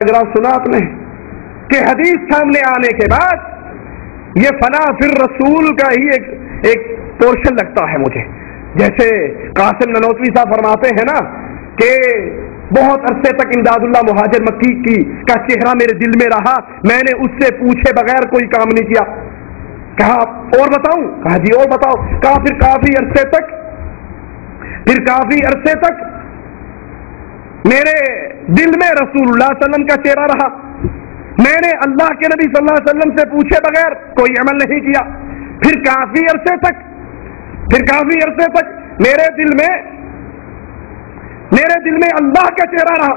Paragraph سنا آپ نے کہ حدیث سامنے آنے کے بعد یہ فنا فر رسول کا ہی ایک پورشن لگتا ہے مجھے. جیسے قاسم ننوتوی صاحب فرماتے ہیں نا کہ بہت عرصے تک امداد اللہ مہاجر مکی کا چہرہ میرے دل میں رہا, میں نے اس سے پوچھے بغیر کوئی کام نہیں کیا. کہا اور بتاؤں؟ کہا جی اور بتاؤ. کہا پھر کافی عرصے تک میرے دل میں رسول اللہ صلی اللہ علیہ وسلم کا چہرہ رہا, میں نے اللہ کے نبی صلی اللہ علیہ وسلم سے پوچھے بغیر کوئی عمل نہیں کیا. پھر کافی عرصے تک میرے دل میں اللہ کا چہرہ رہا.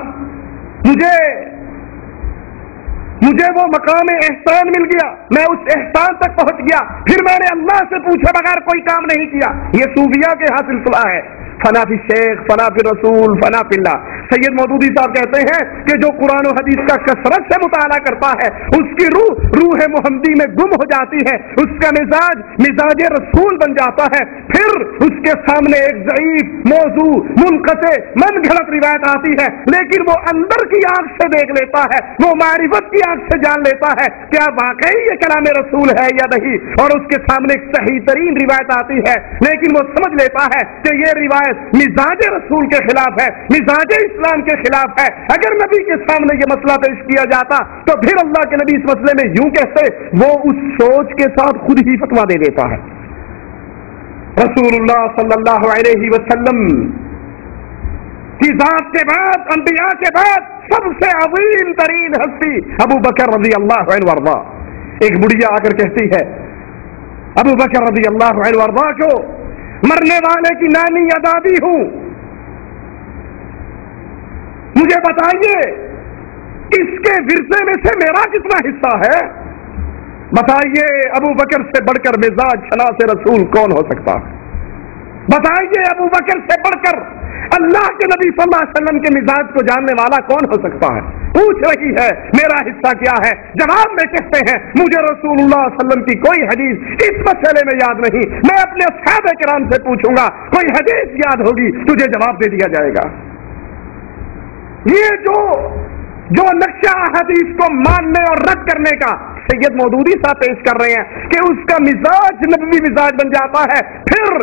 مجھے وہ مقام احسان مل گیا, میں اس احسان تک پہنچ گیا, پھر میں نے اللہ سے پوچھے بغیر کوئی کام نہیں کیا. یہ صوفیہ کے ہاں سلسلہ ہے, فنا فی الشیخ, فنا فی الرسول, فنا فی اللہ. سید مودودی صاحب کہتے ہیں کہ جو قرآن و حدیث کا کثرت سے مطالعہ کرتا ہے اس کی روح محمدی میں گم ہو جاتی ہے, اس کا مزاج رسول بن جاتا ہے. پھر اس کے سامنے ایک ضعیف موضوع منقطع من گھڑت روایت آتی ہے, لیکن وہ اندر کی آنکھ سے دیکھ لیتا ہے, وہ معرفت کی آنکھ سے جان لیتا ہے کیا واقعی یہ کلام رسول ہے یا نہیں. اور اس کے سامنے ایک صحیح ترین روایت آتی ہے, لیکن وہ سمجھ لیتا ہے کہ یہ روایت مزاج رسول کے خلاف ہے, مزاج اسلام کے خلاف ہے. اگر نبی کے سامنے یہ مسئلہ پیش کیا جاتا تو پھر اللہ کے نبی اس مسئلے میں یوں کہتے, وہ اس سوچ کے ساتھ خود ہی فتویٰ دے دیتا ہے. رسول اللہ صلی اللہ علیہ وسلم کی ذات کے بعد, انبیاء کے بعد سب سے عظیم ترین ہستی ابو بکر رضی اللہ عنہ وارضا. ایک بڑھیا آ کر کہتی ہے ابو بکر رضی اللہ عنہ وارضا کو مرنے والے کی نانی یا دادی ہوں, مجھے بتائیے اس کے ورثے میں سے میرا کتنا حصہ ہے. بتائیے ابو بکر سے بڑھ کر مزاج شناس رسول کون ہو سکتا ہے؟ بتائیے ابو بکر سے بڑھ کر اللہ کے نبی صلی اللہ علیہ وسلم کے مزاج کو جاننے والا کون ہو سکتا ہے؟ پوچھ رہی ہے میرا حصہ کیا ہے, جواب میں کہتے ہیں مجھے رسول اللہ صلی اللہ علیہ وسلم کی کوئی حدیث اس مسئلے میں یاد نہیں, میں اپنے اصحاب کرام سے پوچھوں گا, کوئی حدیث یاد ہوگی تجھے جواب دے دیا جائے گا. یہ جو نقشہ حدیث کو ماننے اور رد کرنے کا سید مودودی صاحب پیش کر رہے ہیں کہ اس کا مزاج نبوی مزاج بن جاتا ہے, پھر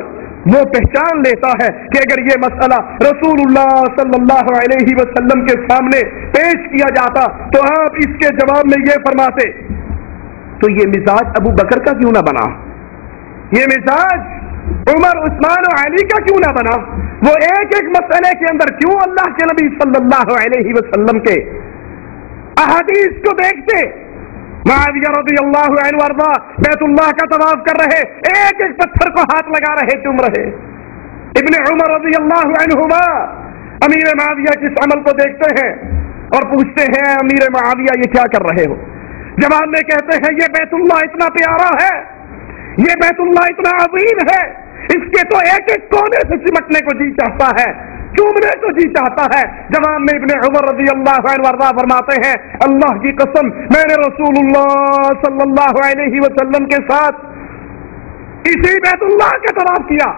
وہ پہچان لیتا ہے کہ اگر یہ مسئلہ رسول اللہ صلی اللہ علیہ وسلم کے سامنے پیش کیا جاتا تو آپ اس کے جواب میں یہ فرماتے, تو یہ مزاج ابو بکر کا کیوں نہ بنا, یہ مزاج عمر, عثمان و علی کا کیوں نہ بنا, وہ ایک مسئلے کے اندر کیوں اللہ کے نبی صلی اللہ علیہ وسلم کے احادیث کو دیکھتے. معاویہ رضی اللہ عنہ وارضا بیت اللہ کا طواف کر رہے, ایک پتھر کو ہاتھ لگا رہے, چوم رہے. ابن عمر رضی اللہ عنہما امیر معاویہ کے اس عمل کو دیکھتے ہیں اور پوچھتے ہیں امیر معاویہ یہ کیا کر رہے ہو؟ جواب میں کہتے ہیں یہ بیت اللہ اتنا پیارا ہے, یہ بیت اللہ اتنا عظیم ہے, اس کے تو ایک کونے سے سمٹنے کو جی چاہتا ہے, چومنے کو جی چاہتا ہے. جواب میں ابن عمر رضی اللہ عنہ وارضا فرماتے ہیں اللہ کی قسم میں نے رسول اللہ صلی اللہ علیہ وسلم کے ساتھ اسی بیت اللہ کا طواف کیا,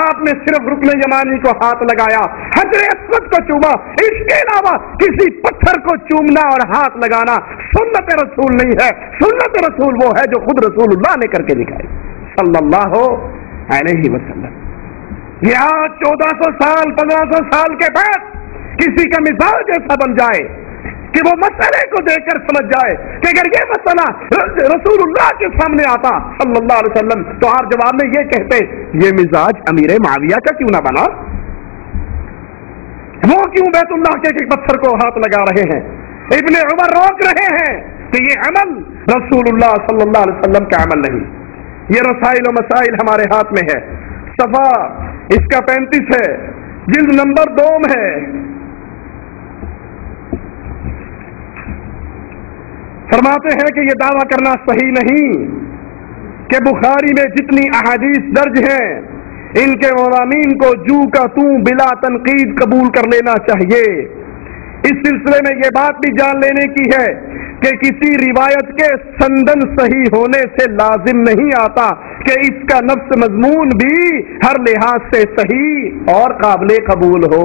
آپ نے صرف رکن یمانی کو ہاتھ لگایا, حجر اسود کو چوما, اس کے علاوہ کسی پتھر کو چومنا اور ہاتھ لگانا سنت رسول نہیں ہے. سنت رسول وہ ہے جو خود رسول اللہ نے کر کے دکھائی صلی اللہ علیہ وسلم. یہ آج 1400 سال 1500 سال کے بعد کسی کا مزاج ایسا بن جائے کہ وہ مسئلے کو دیکھ کر سمجھ جائے کہ اگر یہ مسئلہ رسول اللہ کے سامنے آتا صلی اللہ علیہ وسلم تو آپ جواب میں یہ کہتے یہ مزاج امیر معاویہ کا کیوں نہ بنا, وہ کیوں بیت اللہ کے ایک پتھر کو ہاتھ لگا رہے ہیں. ابن عمر روک رہے ہیں کہ یہ عمل رسول اللہ صلی اللہ علیہ وسلم کا عمل نہیں. یہ رسائل و مسائل ہمارے ہاتھ میں ہے, صفحہ اس کا 35 ہے, جلد نمبر 2 ہے. فرماتے ہیں کہ یہ دعویٰ کرنا صحیح نہیں کہ بخاری میں جتنی احادیث درج ہیں ان کے مضامین کو جو کا تو بلا تنقید قبول کر لینا چاہیے. اس سلسلے میں یہ بات بھی جان لینے کی ہے کہ کسی روایت کے سندن صحیح ہونے سے لازم نہیں آتا کہ اس کا نفس مضمون بھی ہر لحاظ سے صحیح اور قابل قبول ہو.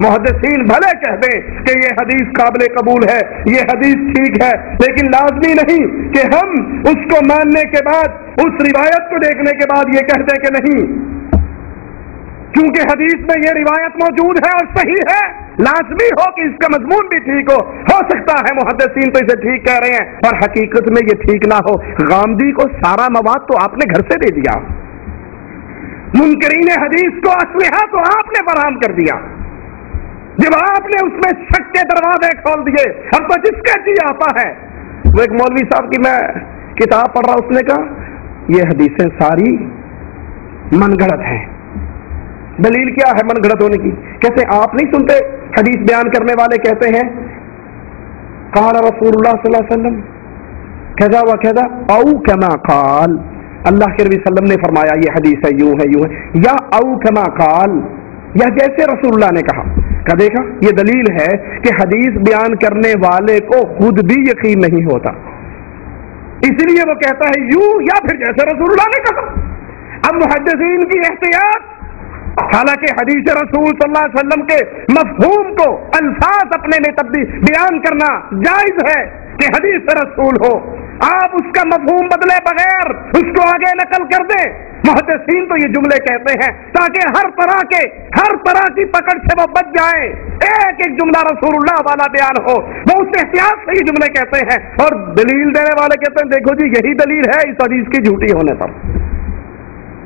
محدثین بھلے کہہ دیں کہ یہ حدیث قابل قبول ہے، یہ حدیث ٹھیک ہے، لیکن لازمی نہیں کہ ہم اس کو ماننے کے بعد، اس روایت کو دیکھنے کے بعد یہ کہہ دیں کہ نہیں، کیونکہ حدیث میں یہ روایت موجود ہے اور صحیح ہے، لازمی ہو کہ اس کا مضمون بھی ٹھیک ہو سکتا ہے محدثین تو اسے ٹھیک کہہ رہے ہیں اور حقیقت میں یہ ٹھیک نہ ہو۔ غامدی کو سارا مواد تو آپ نے گھر سے دے دیا، منکرین حدیث کو اسلحہ تو آپ نے فراہم کر دیا، جب آپ نے اس میں شک کے دروازے کھول دیے، اب تو جس کا جی آتا ہے۔ وہ ایک مولوی صاحب کی میں کتاب پڑھ رہا، اس نے کہا یہ حدیثیں ساری من گھڑت ہیں۔ دلیل کیا ہے من گھڑت ہونے کی؟ کہتے آپ نہیں سنتے حدیث بیان کرنے والے کہتے ہیں قال رسول اللہ صلی اللہ علیہ وسلم کذا و کذا او کما قال، اللہ کے نبی صلی اللہ علیہ وسلم نے فرمایا یہ حدیث ہے، یوں ہے یوں ہے، یا او کما قال، یا جیسے رسول اللہ نے کہا۔ کہ دیکھا یہ دلیل ہے کہ حدیث بیان کرنے والے کو خود بھی یقین نہیں ہوتا، اس لیے وہ کہتا ہے یوں یا پھر جیسے رسول اللہ نے کہا۔ اب محدثین کی احتیاط، حالانکہ حدیث رسول صلی اللہ علیہ وسلم کے مفہوم کو الفاظ اپنے میں تبدیل بیان کرنا جائز ہے کہ حدیث رسول ہو، آپ اس کا مفہوم بدلے بغیر اس کو آگے نقل کر دیں۔ محدثین تو یہ جملے کہتے ہیں تاکہ ہر طرح کی پکڑ سے وہ بچ جائیں، ایک ایک جملہ رسول اللہ والا بیان ہو، وہ اس احتیاط سے یہ جملے کہتے ہیں، اور دلیل دینے والے کہتے ہیں دیکھو جی یہی دلیل ہے اس حدیث کی جھوٹی ہونے پر۔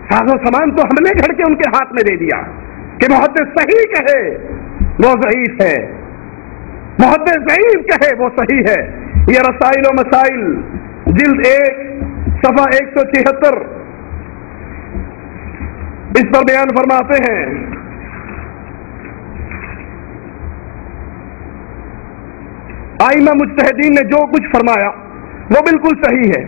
ساز و سامان تو ہم نے گھڑ کے ان کے ہاتھ میں دے دیا کہ محدث صحیح کہے وہ ضعیف ہے، محدث ضعیف کہے وہ صحیح ہے۔ یہ رسائل و مسائل جلد 1 صفحہ 176 اس پر بیان فرماتے ہیں آئمہ مجتہدین نے جو کچھ فرمایا وہ بالکل صحیح ہے،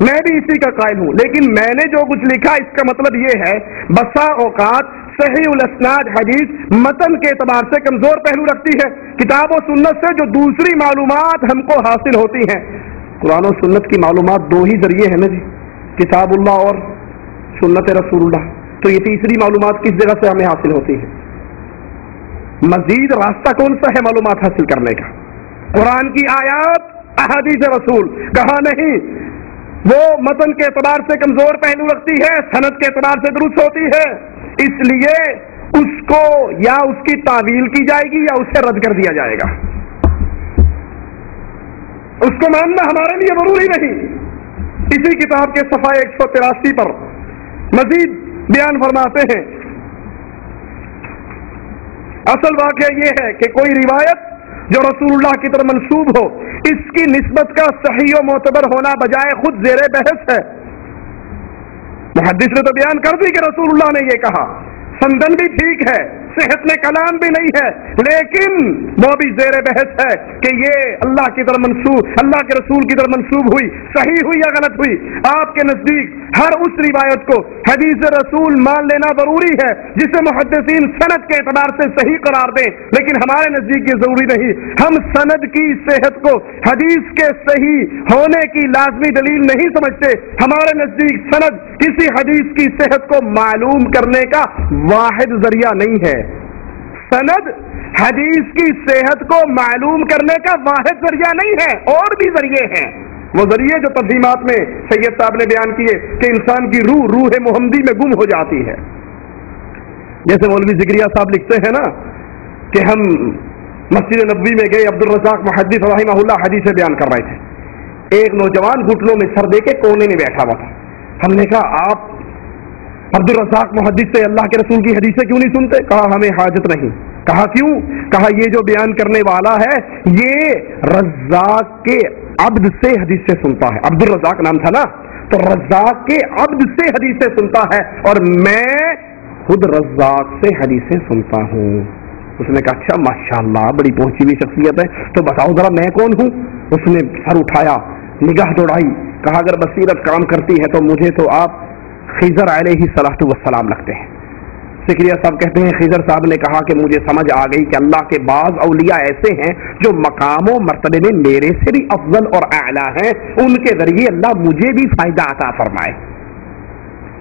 میں بھی اسی کا قائل ہوں، لیکن میں نے جو کچھ لکھا اس کا مطلب یہ ہے بسا اوقات صحیح الاسناد حدیث متن کے اعتبار سے کمزور پہلو رکھتی ہے کتاب و سنت سے جو دوسری معلومات ہم کو حاصل ہوتی ہیں۔ قرآن و سنت کی معلومات دو ہی ذریعے ہیں نا جی، کتاب اللہ اور سنت رسول اللہ، تو یہ تیسری معلومات کس جگہ سے ہمیں حاصل ہوتی ہے؟ مزید راستہ کون سا ہے معلومات حاصل کرنے کا؟ قرآن کی آیات، احادیث رسول؟ کہا نہیں، وہ متن کے اعتبار سے کمزور پہلو رکھتی ہے، سند کے اعتبار سے درست ہوتی ہے، اس لیے اس کو یا اس کی تعویل کی جائے گی یا اسے رد کر دیا جائے گا، اس کو ماننا ہمارے لیے ضروری نہیں۔ اسی کتاب کے صفحہ 183 پر مزید بیان فرماتے ہیں اصل واقعہ یہ ہے کہ کوئی روایت جو رسول اللہ کی طرف منسوب ہو اس کی نسبت کا صحیح و معتبر ہونا بجائے خود زیر بحث ہے۔ محدث نے تو بیان کر دی کہ رسول اللہ نے یہ کہا، سندن بھی ٹھیک ہے، صحت میں کلام بھی نہیں ہے، لیکن وہ بھی زیر بحث ہے کہ یہ اللہ کی طرف منسوب، اللہ کے رسول کی طرف منسوب ہوئی، صحیح ہوئی یا غلط ہوئی۔ آپ کے نزدیک ہر اس روایت کو حدیث رسول مان لینا ضروری ہے جسے محدثین سند کے اعتبار سے صحیح قرار دیں، لیکن ہمارے نزدیک یہ ضروری نہیں۔ ہم سند کی صحت کو حدیث کے صحیح ہونے کی لازمی دلیل نہیں سمجھتے، ہمارے نزدیک سند کسی حدیث کی صحت کو معلوم کرنے کا واحد ذریعہ نہیں ہے۔ سند حدیث کی صحت کو معلوم کرنے کا واحد ذریعہ نہیں ہے، اور بھی ذریعے ہیں، وہ ذریعے جو تفہیمات میں سید صاحب نے بیان کیے کہ انسان کی روح محمدی میں گم ہو جاتی ہے۔ جیسے مولوی ذکریہ صاحب لکھتے ہیں نا کہ ہم مسجد نبوی میں گئے، عبدالرزاق محدث رحمہ اللہ حدیث بیان کر رہے تھے، ایک نوجوان گھٹنوں میں سر دے کے کونے میں بیٹھا ہوا تھا۔ ہم نے کہا آپ عبدالرزاق محدث سے اللہ کے رسول کی حدیثیں کیوں نہیں سنتے؟ کہا ہمیں حاجت نہیں۔ کہا کیوں؟ کہا یہ جو بیان کرنے والا ہے یہ رزاق کے عبد سے حدیثیں سنتا ہے، عبدالرزاق نام تھا نا، تو رزاق کے عبد سے حدیثیں سنتا ہے اور میں خود رزاق سے حدیثیں سنتا ہوں۔ اس نے کہا اچھا ماشاءاللہ بڑی پہنچی ہوئی شخصیت ہے، تو بتاؤ ذرا میں کون ہوں؟ اس نے سر اٹھایا، نگاہ دوڑائی، کہا اگر بصیرت کام کرتی ہے تو مجھے تو آپ خضر علیہ السلام لگتے ہیں۔ ذکریہ صاحب کہتے ہیں خضر صاحب نے کہا کہ مجھے سمجھ آ گئی کہ اللہ کے بعض اولیاء ایسے ہیں جو مقام و مرتبے میں میرے سے بھی افضل اور اعلیٰ ہیں، ان کے ذریعے اللہ مجھے بھی فائدہ عطا فرمائے۔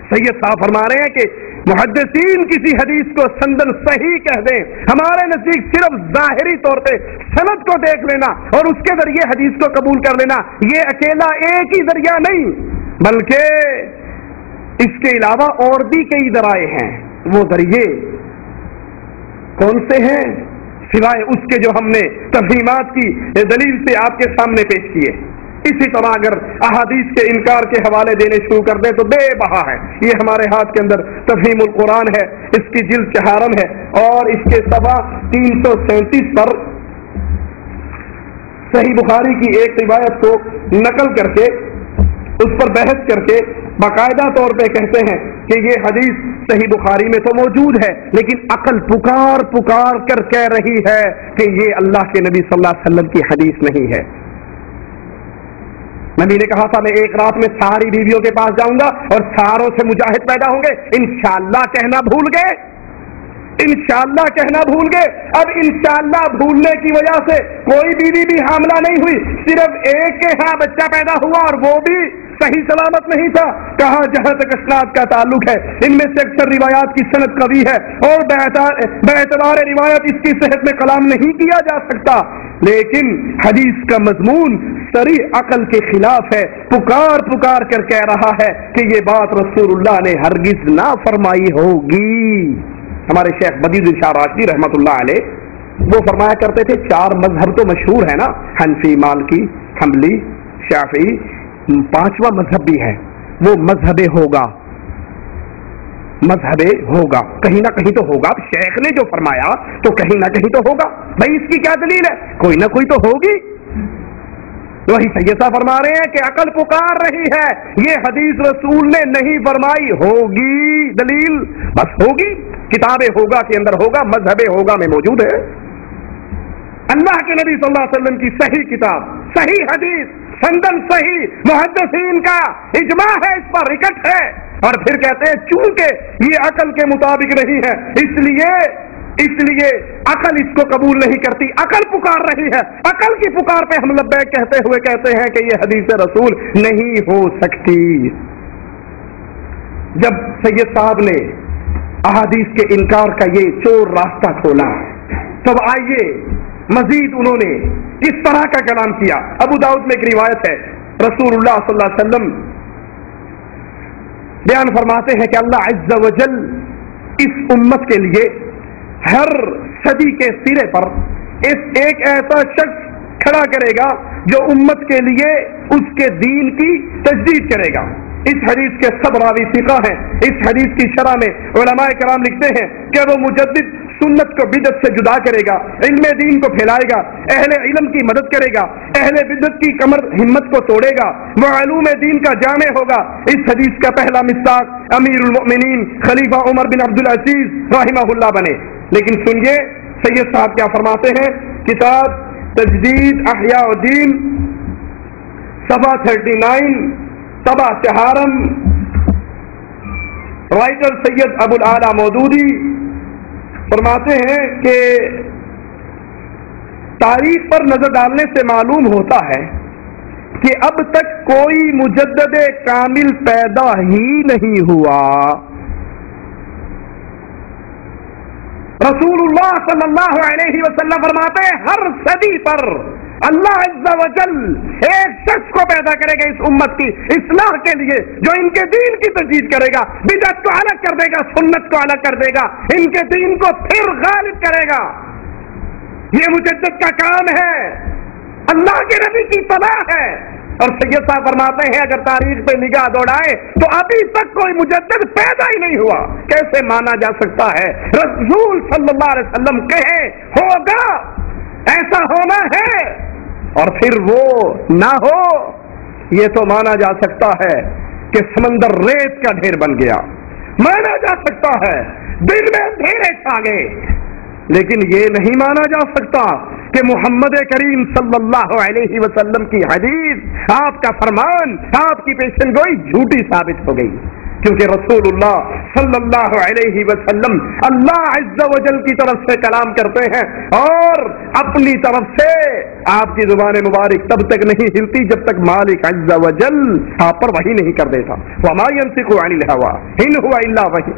سید صاحب فرما رہے ہیں کہ محدثین کسی حدیث کو سندن صحیح کہہ دیں، ہمارے نزدیک صرف ظاہری طور پہ سند کو دیکھ لینا اور اس کے ذریعے حدیث کو قبول کر لینا، یہ اکیلا ایک ہی ذریعہ نہیں، بلکہ اس کے علاوہ اور بھی کئی ذرائع ہیں۔ وہ ذریعے کون سے ہیں سوائے اس کے جو ہم نے تفہیمات کی دلیل سے آپ کے سامنے پیش کیے؟ اسی طرح اگر احادیث کے انکار کے حوالے دینے شروع کر دیں تو بے بہا ہے۔ یہ ہمارے ہاتھ کے اندر تفہیم القرآن ہے، اس کی جلد 4 ہے اور اس کے صفحہ 337 پر صحیح بخاری کی ایک روایت کو نقل کر کے اس پر بحث کر کے باقاعدہ طور پہ کہتے ہیں کہ یہ حدیث صحیح بخاری میں تو موجود ہے، لیکن عقل پکار پکار کر کہہ رہی ہے کہ یہ اللہ کے نبی صلی اللہ علیہ وسلم کی حدیث نہیں ہے۔ نبی نے کہا تھا میں ایک رات میں ساری بیویوں کے پاس جاؤں گا اور ساروں سے مجاہد پیدا ہوں گے، انشاءاللہ کہنا بھول گئے، انشاءاللہ کہنا بھول گئے۔ اب انشاءاللہ بھولنے کی وجہ سے کوئی بیوی بھی حاملہ نہیں ہوئی، صرف ایک کے ہاں بچہ پیدا ہوا اور وہ بھی صحیح سلامت نہیں تھا۔ کہا جہاں تک اسناد کا تعلق ہے ان میں سے اکثر روایات کی سند قوی ہے اور باعتبار روایت اس کی صحت میں کلام نہیں کیا جا سکتا، لیکن حدیث کا مضمون صریح عقل کے خلاف ہے، پکار پکار کر کہہ رہا ہے کہ یہ بات رسول اللہ نے ہرگز نہ فرمائی ہوگی۔ ہمارے شیخ بدیع شاہ راشدی رحمت اللہ علیہ وہ فرمایا کرتے تھے 4 مذہب تو مشہور ہے نا، حنفی، مالکی، حنبلی، شافعی، 5واں مذہب بھی ہے، وہ مذہب ہوگا، مذہب ہوگا، کہیں نہ کہیں تو ہوگا۔ شیخ نے جو فرمایا تو کہیں نہ کہیں تو ہوگا، بھائی اس کی کیا دلیل ہے؟ کوئی نہ کوئی تو ہوگی۔ وہی سید صاحب فرما رہے ہیں کہ عقل پکار رہی ہے، یہ حدیث رسول نے نہیں فرمائی، ہوگی، دلیل بس ہوگی، کتاب ہوگا کے اندر ہوگا، مذہب ہوگا میں موجود ہے۔ اللہ کے نبی صلی اللہ علیہ وسلم کی صحیح کتاب، صحیح حدیث، سندن صحیح، محدثین کا اجماع ہے، اس پر ریکٹ ہے، اور پھر کہتے ہیں چونکہ یہ عقل کے مطابق نہیں ہے اس لیے عقل اس کو قبول نہیں کرتی، عقل پکار رہی ہے، عقل کی پکار پہ ہم لبیک کہتے ہوئے کہتے ہیں کہ یہ حدیث رسول نہیں ہو سکتی۔ جب سید صاحب نے احادیث کے انکار کا یہ چور راستہ کھولا، تب آئیے مزید انہوں نے کس طرح کا کلام کیا۔ ابو داؤد میں ایک روایت ہے، رسول اللہ صلی اللہ علیہ وسلم بیان فرماتے ہیں کہ اللہ عز و جل اس امت کے لیے ہر صدی کے سرے پر ایک ایسا شخص کھڑا کرے گا جو امت کے لیے اس کے دین کی تجدید کرے گا۔ اس حدیث کے سب راوی ثقہ ہیں۔ اس حدیث کی شرح میں علماء کرام لکھتے ہیں کہ وہ مجدد سنت کو بدعت سے جدا کرے گا، علم دین کو پھیلائے گا، اہل علم کی مدد کرے گا، اہل بدعت کی کمر ہمت کو توڑے گا، وہ علوم دین کا جامع ہوگا۔ اس حدیث کا پہلا مصداق امیر المؤمنین خلیفہ عمر بن عبدالعزیز رحمہ اللہ بنے۔ لیکن سنیے سید صاحب کیا فرماتے ہیں، کتاب تجدید احیاء الدین صفحہ 39، طبع چہارم، رائٹر سید ابو الاعلی مودودی فرماتے ہیں کہ تاریخ پر نظر ڈالنے سے معلوم ہوتا ہے کہ اب تک کوئی مجدد کامل پیدا ہی نہیں ہوا۔ رسول اللہ صلی اللہ علیہ وسلم فرماتے ہیں ہر صدی پر اللہ عز و جل ایک شخص کو پیدا کرے گا اس امت کی اصلاح کے لیے، جو ان کے دین کی تجدید کرے گا، بدعت کو الگ کر دے گا، سنت کو الگ کر دے گا، ان کے دین کو پھر غالب کرے گا۔ یہ مجدد کا کام ہے، اللہ کے نبی کی طلب ہے۔ اور سید صاحب فرماتے ہیں اگر تاریخ پہ نگاہ دوڑائے تو ابھی تک کوئی مجدد پیدا ہی نہیں ہوا۔ کیسے مانا جا سکتا ہے؟ رسول صلی اللہ علیہ وسلم کہے ہوگا، ایسا ہونا ہے، اور پھر وہ نہ ہو، یہ تو مانا جا سکتا ہے کہ سمندر ریت کا ڈھیر بن گیا، مانا جا سکتا ہے دل میں اندھیرے چھا گئے، لیکن یہ نہیں مانا جا سکتا کہ محمد کریم صلی اللہ علیہ وسلم کی حدیث، آپ کا فرمان، آپ کی پیشن گوئی جھوٹی ثابت ہو گئی، کیونکہ رسول اللہ صلی اللہ علیہ وسلم اللہ عز و جل کی طرف سے کلام کرتے ہیں اور اپنی طرف سے آپ کی زبان مبارک تب تک نہیں ہلتی جب تک مالک عز و جل آپ پر وحی نہیں کر دیتا۔ وما ينطق عن الهوى ان هو الا وحی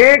1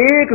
1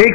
1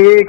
1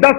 10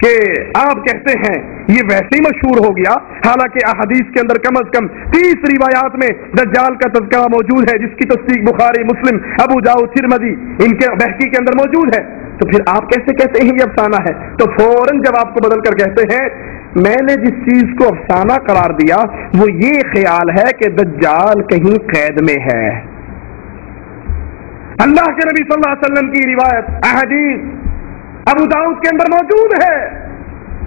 کہ آپ کہتے ہیں یہ ویسے ہی مشہور ہو گیا، حالانکہ احادیث کے اندر کم از کم 30 روایات میں دجال کا تذکرہ موجود ہے، جس کی تصدیق بخاری، مسلم، ابو داؤد، ترمذی ان کے بحقی کے اندر موجود ہے، تو پھر آپ کیسے کہتے ہیں یہ افسانہ ہے؟ تو فوراً جب آپ کو بدل کر کہتے ہیں میں نے جس چیز کو افسانہ قرار دیا وہ یہ خیال ہے کہ دجال کہیں قید میں ہے۔ اللہ کے نبی صلی اللہ علیہ وسلم کی روایت احادیث ابو داؤد کے اندر موجود ہے،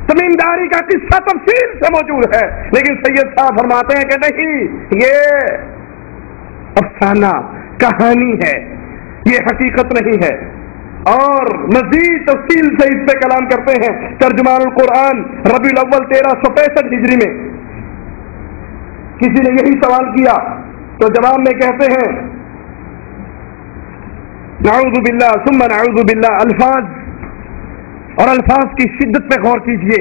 زمینداری کا قصہ تفصیل سے موجود ہے، لیکن سید صاحب فرماتے ہیں کہ نہیں، یہ افسانہ کہانی ہے، یہ حقیقت نہیں ہے، اور مزید تفصیل سے اس پہ کلام کرتے ہیں ترجمان القرآن ربیع الاول 1365 ہجری میں۔ کسی نے یہی سوال کیا تو جواب میں کہتے ہیں نعوذ باللہ ثم نعوذ باللہ، اور الفاظ کی شدت پہ غور کیجئے۔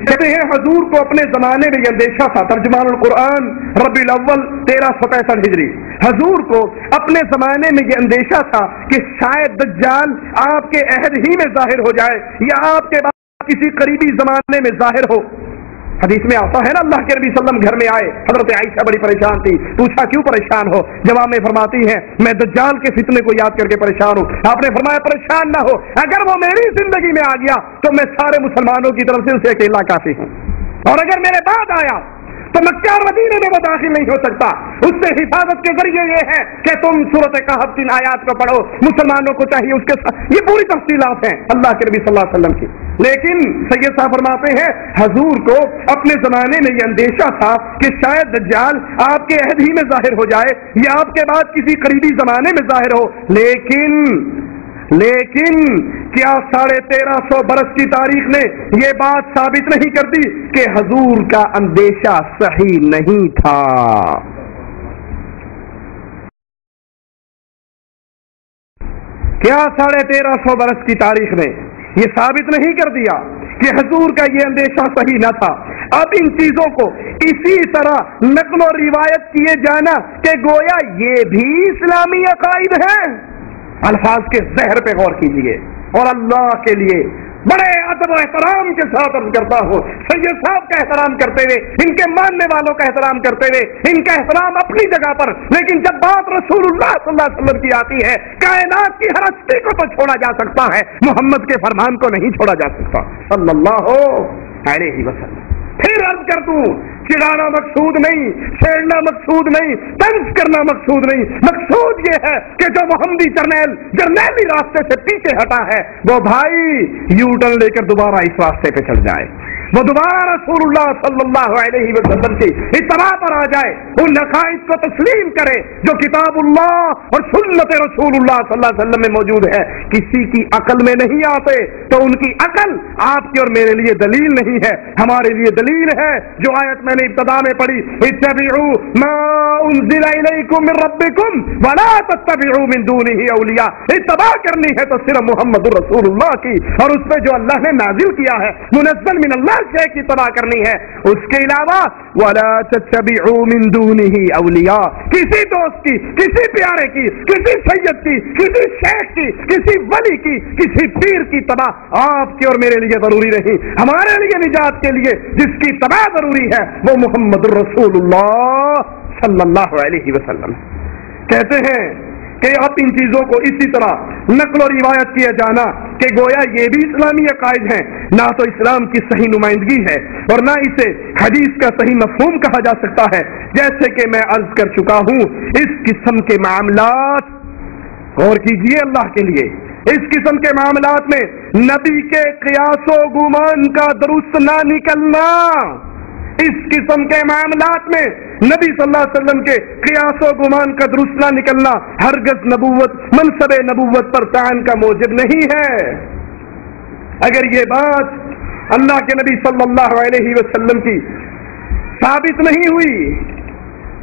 کہتے ہیں حضور کو اپنے زمانے میں یہ اندیشہ تھا، ترجمان القرآن ربیع الاول 1365 ہجری، حضور کو اپنے زمانے میں یہ اندیشہ تھا کہ شاید دجال آپ کے عہد ہی میں ظاہر ہو جائے یا آپ کے بعد کسی قریبی زمانے میں ظاہر ہو۔ حدیث میں آتا ہے نا اللہ کے نبی صلی اللہ علیہ وسلم گھر میں آئے، حضرت عائشہ بڑی پریشان تھی، پوچھا کیوں پریشان ہو؟ جواب میں فرماتی ہیں میں دجال کے فتنے کو یاد کر کے پریشان ہوں۔ آپ نے فرمایا پریشان نہ ہو، اگر وہ میری زندگی میں آ گیا تو میں سارے مسلمانوں کی طرف سے اسے اکیلا کافی ہوں، اور اگر میرے بعد آیا تو مکہ اور مدینے میں وہ داخل نہیں ہو سکتا۔ اس سے حفاظت کے ذریعے یہ ہے کہ تم سورۃ کہف کی آیات کو پڑھو، مسلمانوں کو چاہیے اس کے ساتھ، یہ پوری تفصیلات ہیں اللہ کے نبی صلی اللہ علیہ وسلم کی۔ لیکن سید صاحب فرماتے ہیں حضور کو اپنے زمانے میں یہ اندیشہ تھا کہ شاید دجال آپ کے عہد ہی میں ظاہر ہو جائے یا آپ کے بعد کسی قریبی زمانے میں ظاہر ہو، لیکن کیا 1350 برس کی تاریخ نے یہ بات ثابت نہیں کرتی کہ حضور کا اندیشہ صحیح نہیں تھا؟ کیا 1350 برس کی تاریخ نے یہ ثابت نہیں کر دیا کہ حضور کا یہ اندیشہ صحیح نہ تھا؟ اب ان چیزوں کو اسی طرح نقل و روایت کیے جانا کہ گویا یہ بھی اسلامی عقائد ہیں۔ الفاظ کے زہر پہ غور کیجیے، اور اللہ کے لیے بڑے ادب و احترام کے ساتھ عرض کرتا ہوں، سید صاحب کا احترام کرتے ہوئے، ان کے ماننے والوں کا احترام کرتے ہوئے، ان کا احترام اپنی جگہ پر، لیکن جب بات رسول اللہ صلی اللہ علیہ وسلم کی آتی ہے، کائنات کی ہر ہستی کو تو چھوڑا جا سکتا ہے، محمد کے فرمان کو نہیں چھوڑا جا سکتا صلی اللہ علیہ وسلم۔ پھر عرض کر دوں، چڑھانا مقصود نہیں، چھیڑنا مقصود نہیں، طنز کرنا مقصود نہیں، مقصود یہ ہے کہ جو محمدی جرنیلی راستے سے پیچھے ہٹا ہے وہ بھائی یو ٹرن لے کر دوبارہ اس راستے پہ چل جائے، وہ دوبارہ رسول اللہ صلی اللہ علیہ وسلم کی اتباع پر آ جائے، ان عقائد کو تسلیم کرے جو کتاب اللہ اور سنت رسول اللہ صلی اللہ علیہ وسلم میں موجود ہے۔ کسی کی عقل میں نہیں آتے تو ان کی عقل آپ کی اور میرے لیے دلیل نہیں ہے، ہمارے لیے دلیل ہے جو آیت میں نے ابتدا میں پڑھی، اتبعوا ما انزل الیکم من ربکم ولا تتبعوا من دونہ اولیاء۔ اتباع کرنی ہے تو صرف محمد رسول اللہ کی، اور اس پہ جو اللہ نے نازل کیا ہے منزل من اللہ سے کی اتباع کرنی ہے، اس کے علاوہ ولا تتبعوا من دونہ اولیاء، کسی دوست کی، کسی پیارے کی، کسی سید کی، کسی شیخ کی، کسی ولی کی، کسی پیر کی اتباع آپ کے اور میرے لیے ضروری نہیں۔ ہمارے لیے نجات کے لیے جس کی اتباع ضروری ہے وہ محمد رسول اللہ صلی اللہ علیہ وسلم۔ کہتے ہیں کہ اب ان چیزوں کو اسی طرح نقل و روایت کیا جانا کہ گویا یہ بھی اسلامی عقائد ہیں، نہ تو اسلام کی صحیح نمائندگی ہے اور نہ اسے حدیث کا صحیح مفہوم کہا جا سکتا ہے۔ جیسے کہ میں عرض کر چکا ہوں، اس قسم کے معاملات غور کیجئے اللہ کے لیے، اس قسم کے معاملات میں نبی کے قیاس و گمان کا درست نہ نکلنا، اس قسم کے معاملات میں نبی صلی اللہ علیہ وسلم کے قیاس و گمان کا درست نہ نکلنا ہرگز نبوت، منصب نبوت پر تعین کا موجب نہیں ہے۔ اگر یہ بات اللہ کے نبی صلی اللہ علیہ وسلم کی ثابت نہیں ہوئی،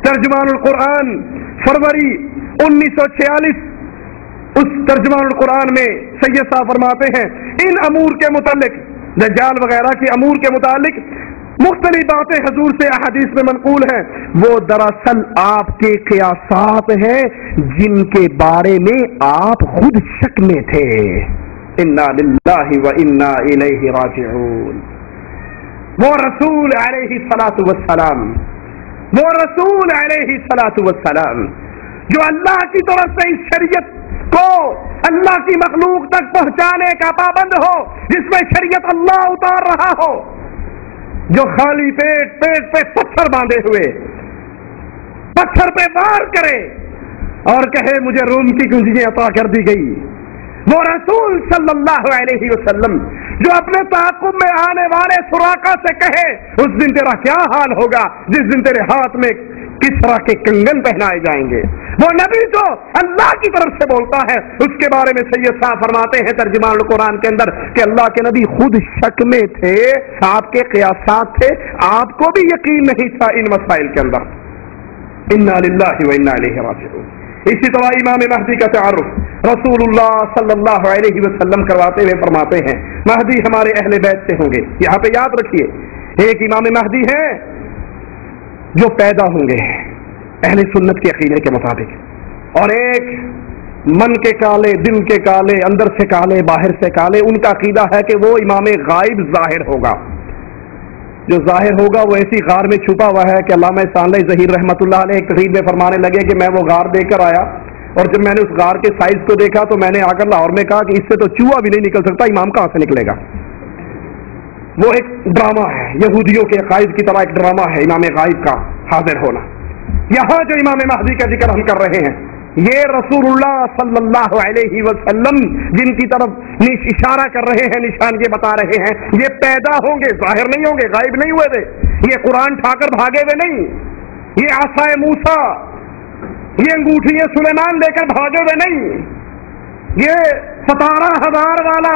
ترجمان القرآن فروری 1946 اس ترجمان القرآن میں سید صاحب فرماتے ہیں ان امور کے متعلق، دجال وغیرہ کے امور کے متعلق مختلف باتیں حضور سے احادیث میں منقول ہیں، وہ دراصل آپ کے قیاسات ہیں جن کے بارے میں آپ خود شک میں تھے۔ انا للہ و انا الیہ راجعون۔ وہ رسول علیہ الصلاۃ والسلام، وہ رسول علیہ الصلاۃ والسلام جو اللہ کی طرف سے اس شریعت کو اللہ کی مخلوق تک پہنچانے کا پابند ہو، جس میں شریعت اللہ اتار رہا ہو، جو خالی پیٹ پہ پتھر باندھے ہوئے پتھر پہ وار کرے اور کہے مجھے روم کی کنجیاں عطا کر دی گئی، وہ رسول صلی اللہ علیہ وسلم جو اپنے تعاقب میں آنے والے سراقہ سے کہے اس دن تیرا کیا حال ہوگا جس دن تیرے ہاتھ میں کسرا کے کنگن پہنائے جائیں گے، وہ نبی جو اللہ کی طرف سے بولتا ہے، اس کے بارے میں سید صاحب فرماتے ہیں ترجمان القرآن کے اندر کہ اللہ کے نبی خود شک میں تھے، آپ کے قیاسات تھے، آپ کو بھی یقین نہیں تھا ان مسائل کے اندر۔ انا للہ و انا الیہ راجعون۔ اسی طرح امام مہدی کا تعارف رسول اللہ صلی اللہ علیہ وسلم کرواتے ہوئے فرماتے ہیں مہدی ہمارے اہل بیت سے ہوں گے۔ یہاں پہ یاد رکھیے ایک امام مہدی ہے جو پیدا ہوں گے اہل سنت کے عقیدے کے مطابق، اور ایک من کے کالے، دل کے کالے، اندر سے کالے، باہر سے کالے، ان کا عقیدہ ہے کہ وہ امام غائب ظاہر ہوگا۔ جو ظاہر ہوگا وہ ایسی غار میں چھپا ہوا ہے کہ علامہ صالح ظہیر رحمۃ اللہ علیہ ایک تقریر میں فرمانے لگے کہ میں وہ غار دیکھ کر آیا اور جب میں نے اس غار کے سائز کو دیکھا تو میں نے آ کر لاہور میں کہا کہ اس سے تو چوہا بھی نہیں نکل سکتا، امام کہاں سے نکلے گا۔ وہ ایک ڈرامہ ہے، یہودیوں کے عقائد کی طرح ایک ڈرامہ ہے امام غائب کا حاضر ہونا۔ یہاں جو امام مہدی کا ذکر ہم کر رہے ہیں یہ رسول اللہ صلی اللہ علیہ وسلم جن کی طرف اشارہ کر رہے ہیں، نشان یہ بتا رہے ہیں، یہ پیدا ہوں گے، ظاہر نہیں ہوں گے، غائب نہیں ہوئے تھے، یہ قرآن ٹھا کر بھاگے ہوئے نہیں، یہ عصائے موسیٰ، یہ انگوٹھی سلیمان لے کر بھاگے ہوئے نہیں، یہ 17,000 والا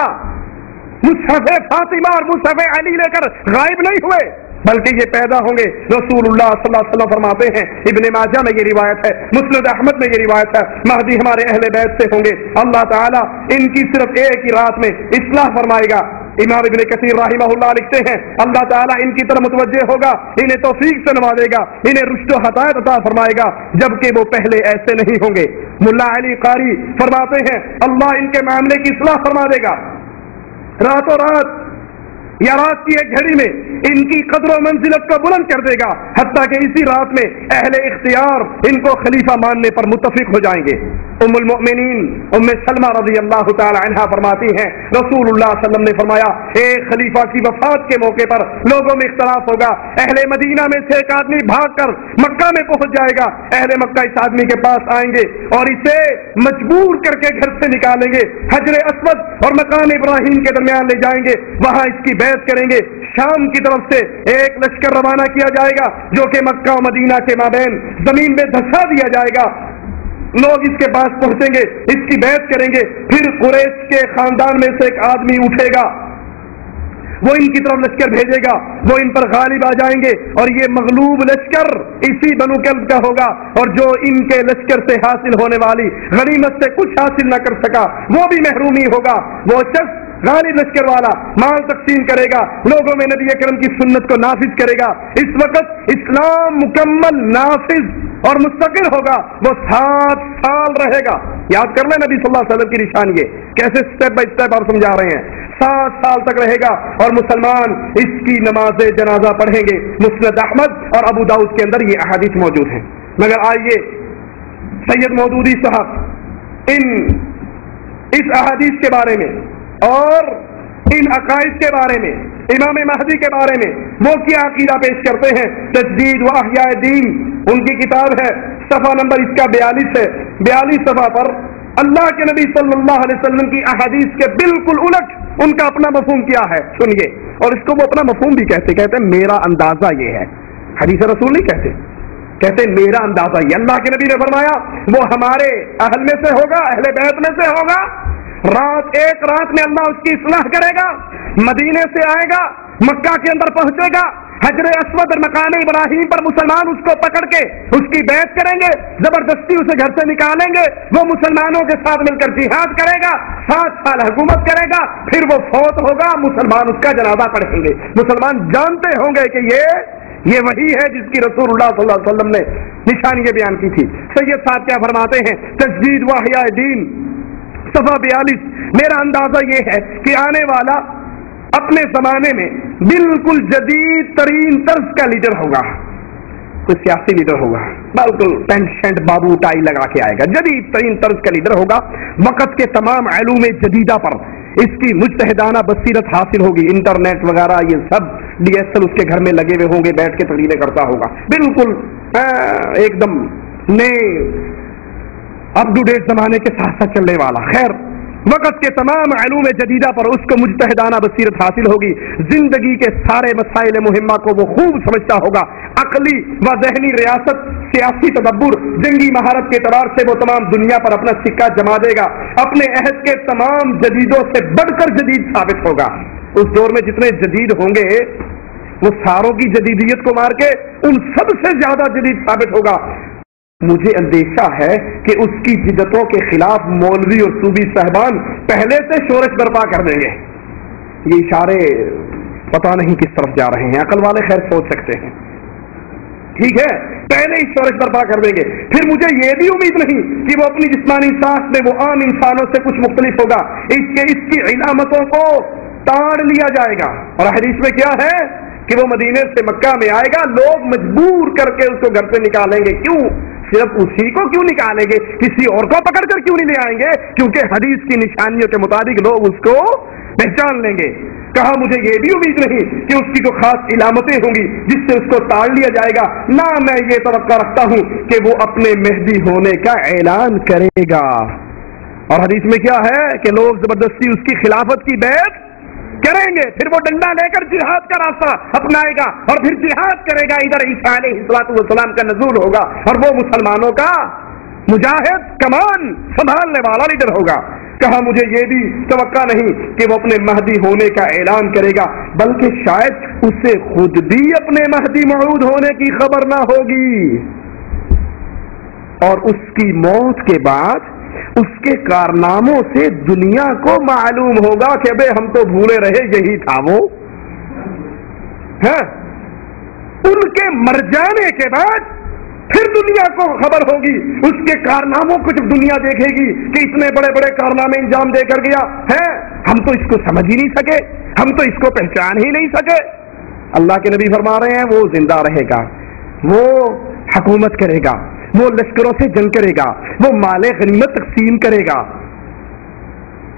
مصحف فاطمہ اور مصحف علی لے کر غائب نہیں ہوئے، بلکہ یہ پیدا ہوں گے۔ رسول اللہ صلی اللہ علیہ وسلم فرماتے ہیں، ابن ماجہ میں یہ روایت ہے، مسند احمد میں یہ روایت ہے، مہدی ہمارے اہل بیت سے ہوں گے، اللہ تعالیٰ ان کی صرف ایک ہی رات میں اصلاح فرمائے گا۔ امام ابن کثیر رحمہ اللہ لکھتے ہیں اللہ تعالیٰ ان کی طرف متوجہ ہوگا، انہیں توفیق سے نوازے گا، انہیں رشد و ہدایت عطا فرمائے گا، جبکہ وہ پہلے ایسے نہیں ہوں گے۔ ملا علی قاری فرماتے ہیں اللہ ان کے معاملے کی اصلاح فرما دے گا، راتوں رات یا رات کی ایک گھڑی میں ان کی قدر و منزلت کو بلند کر دے گا، حتیٰ کہ اسی رات میں اہل اختیار ان کو خلیفہ ماننے پر متفق ہو جائیں گے۔ ام المؤمنین ام سلمہ رضی اللہ تعالی عنہا فرماتی ہیں رسول اللہ صلی اللہ علیہ وسلم نے فرمایا ایک خلیفہ کی وفات کے موقع پر لوگوں میں اختلاف ہوگا، اہل مدینہ میں سے ایک آدمی بھاگ کر مکہ میں پہنچ جائے گا، اہل مکہ اس آدمی کے پاس آئیں گے اور اسے مجبور کر کے گھر سے نکالیں گے، حجر اسود اور مقام ابراہیم کے درمیان لے جائیں گے، وہاں اس کی بیعت کریں گے، شام کی طرف سے ایک لشکر روانہ کیا جائے گا جو کہ مکہ و مدینہ کے مابین زمین میں دھسا دیا جائے گا، لوگ اس کے پاس پہنچیں گے، اس کی بیعت کریں گے، پھر قریش کے خاندان میں سے ایک آدمی اٹھے گا، وہ ان کی طرف لشکر بھیجے گا، وہ ان پر غالب آ جائیں گے اور یہ مغلوب لشکر اسی بنو کلب کا ہوگا، اور جو ان کے لشکر سے حاصل ہونے والی غنیمت سے کچھ حاصل نہ کر سکا وہ بھی محرومی ہوگا، وہ شخص غالب لشکر والا مال تقسیم کرے گا، لوگوں میں نبی اکرم کی سنت کو نافذ کرے گا، اس وقت اسلام مکمل نافذ اور مستقل ہوگا، وہ 7 سال رہے گا۔ یاد کر لیں نبی صلی اللہ علیہ وسلم کی نشانی ہے، کیسے سٹیپ بائی سٹیپ آپ سمجھا رہے ہیں، 7 سال تک رہے گا اور مسلمان اس کی نماز جنازہ پڑھیں گے۔ مسند احمد اور ابو داؤد کے اندر یہ احادیث موجود ہیں۔ مگر آئیے سید مودودی صاحب اس احادیث کے بارے میں اور ان عقائد کے بارے میں، امام مہدی کے بارے میں وہ کیا عقیدہ پیش کرتے ہیں۔ تجدید و احیاء دین ان کی کتاب ہے، صفحہ نمبر اس کا 42 ہے، 42 صفحہ پر اللہ کے نبی صلی اللہ علیہ وسلم کی احادیث کے بالکل الٹ ان کا اپنا مفہوم کیا ہے، سنیے، اور اس کو وہ اپنا مفہوم بھی کہتے ہیں میرا اندازہ یہ ہے، حدیث رسول نہیں کہتے میرا اندازہ یہ، اللہ کے نبی نے فرمایا وہ ہمارے اہل میں سے ہوگا، اہل بیت میں سے ہوگا، ایک رات میں اللہ اس کی اصلاح کرے گا، مدینے سے آئے گا، مکہ کے اندر پہنچے گا، حجر اسود اور مقام ابراہیم پر مسلمان اس کو پکڑ کے اس کی بیعت کریں گے، زبردستی اسے گھر سے نکالیں گے، وہ مسلمانوں کے ساتھ مل کر جہاد کرے گا، 7 سال حکومت کرے گا، پھر وہ فوت ہوگا، مسلمان اس کا جنازہ پڑھیں گے، مسلمان جانتے ہوں گے کہ یہ وہی ہے جس کی رسول اللہ صلی اللہ علیہ وسلم نے نشانی یہ بیان کی تھی۔ سید صاحب کیا فرماتے ہیں، تجدید و احیاء دین صفحہ 42 میرا اندازہ یہ ہے کہ آنے والا اپنے زمانے میں بالکل جدید ترین طرز کا لیڈر ہوگا، کوئی سیاسی لیڈر ہوگا، بالکل پینٹ شرٹ بابو ٹائی لگا کے آئے گا، جدید ترین طرز کا لیڈر ہوگا، وقت کے تمام علوم جدیدہ پر اس کی مجتہدانہ بصیرت حاصل ہوگی، انٹرنیٹ وغیرہ یہ سب ڈی ایس ایل اس کے گھر میں لگے ہوئے ہوں گے، بیٹھ کے تقریریں کرتا ہوگا، بالکل ایک دم نئے اپ ٹو ڈیٹ زمانے کے ساتھ ساتھ چلنے والا۔ خیر، وقت کے تمام علوم جدیدہ پر اس کو مجتہدانہ بصیرت حاصل ہوگی، زندگی کے سارے مسائل مہمہ کو وہ خوب سمجھتا ہوگا، عقلی و ذہنی ریاست، سیاسی تدبر، جنگی مہارت کے اعتبار سے وہ تمام دنیا پر اپنا سکہ جما دے گا، اپنے عہد کے تمام جدیدوں سے بڑھ کر جدید ثابت ہوگا۔ اس دور میں جتنے جدید ہوں گے وہ ساروں کی جدیدیت کو مار کے ان سب سے زیادہ جدید ثابت ہوگا۔ مجھے اندیشہ ہے کہ اس کی جدتوں کے خلاف مولوی اور صوفی صاحبان پہلے سے شورش برپا کر دیں گے۔ یہ اشارے پتہ نہیں کس طرف جا رہے ہیں، عقل والے خیر سوچ سکتے ہیں، ٹھیک ہے، پہلے ہی شورش برپا کر دیں گے۔ پھر مجھے یہ بھی امید نہیں کہ وہ اپنی جسمانی ساخت میں وہ عام انسانوں سے کچھ مختلف ہوگا، اس کی علامتوں کو تاڑ لیا جائے گا۔ اور حدیث میں کیا ہے کہ وہ مدینے سے مکہ میں آئے گا، لوگ مجبور کر کے اس کو گھر سے نکالیں گے۔ کیوں؟ صرف اسی کو کیوں نکالیں گے؟ کسی اور کو پکڑ کر کیوں نہیں لے آئیں گے؟ کیونکہ حدیث کی نشانیوں کے مطابق لوگ اس کو پہچان لیں گے۔ کہا مجھے یہ بھی امید نہیں کہ اس کی کوئی خاص علامتیں ہوں گی جس سے اس کو تاڑ لیا جائے گا، نہ میں یہ توقع رکھتا ہوں کہ وہ اپنے مہدی ہونے کا اعلان کرے گا۔ اور حدیث میں کیا ہے کہ لوگ زبردستی اس کی خلافت کی بیعت کریں گے، پھر وہ ڈنڈا لے کر جہاد کا راستہ اپنائے گا اور پھر جہاد کرے گا۔ ادھر عیسیٰ علیہ السلام کا نزول ہوگا اور وہ مسلمانوں کا مجاہد، کمان سنبھالنے والا لیڈر ہوگا۔ کہا مجھے یہ بھی توقع نہیں کہ وہ اپنے مہدی ہونے کا اعلان کرے گا، بلکہ شاید اسے خود بھی اپنے مہدی موعود ہونے کی خبر نہ ہوگی، اور اس کی موت کے بعد اس کے کارناموں سے دنیا کو معلوم ہوگا کہ بے ہم تو بھولے رہے، یہی تھا وہ ہے۔ ان کے مر جانے کے بعد پھر دنیا کو خبر ہوگی، اس کے کارناموں کو جب دنیا دیکھے گی کہ اتنے بڑے بڑے کارنامے انجام دے کر گیا ہے، ہم تو اس کو سمجھ ہی نہیں سکے، ہم تو اس کو پہچان ہی نہیں سکے۔ اللہ کے نبی فرما رہے ہیں وہ زندہ رہے گا، وہ حکومت کرے گا، وہ لشکروں سے جنگ کرے گا، وہ مال غنیمت تقسیم کرے گا،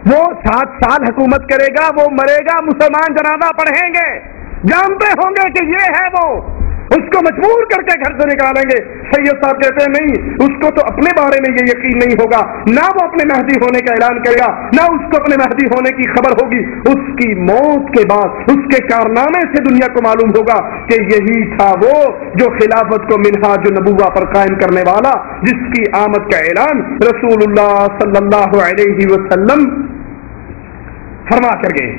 وہ 7 سال حکومت کرے گا، وہ مرے گا، مسلمان جنازہ پڑھیں گے، جانتے ہوں گے کہ یہ ہے وہ، اس کو مجبور کر کے گھر سے نکالیں گے۔ سید صاحب کہتے ہیں نہیں، اس کو تو اپنے بارے میں یہ یقین نہیں ہوگا، نہ وہ اپنے مہدی ہونے کا اعلان کرے گا، نہ اس کو اپنے مہدی ہونے کی خبر ہوگی۔ اس کی موت کے بعد اس کے کارنامے سے دنیا کو معلوم ہوگا کہ یہی تھا وہ جو خلافت کو منہاج النبوہ پر قائم کرنے والا، جس کی آمد کا اعلان رسول اللہ صلی اللہ علیہ وسلم فرما کر گئے۔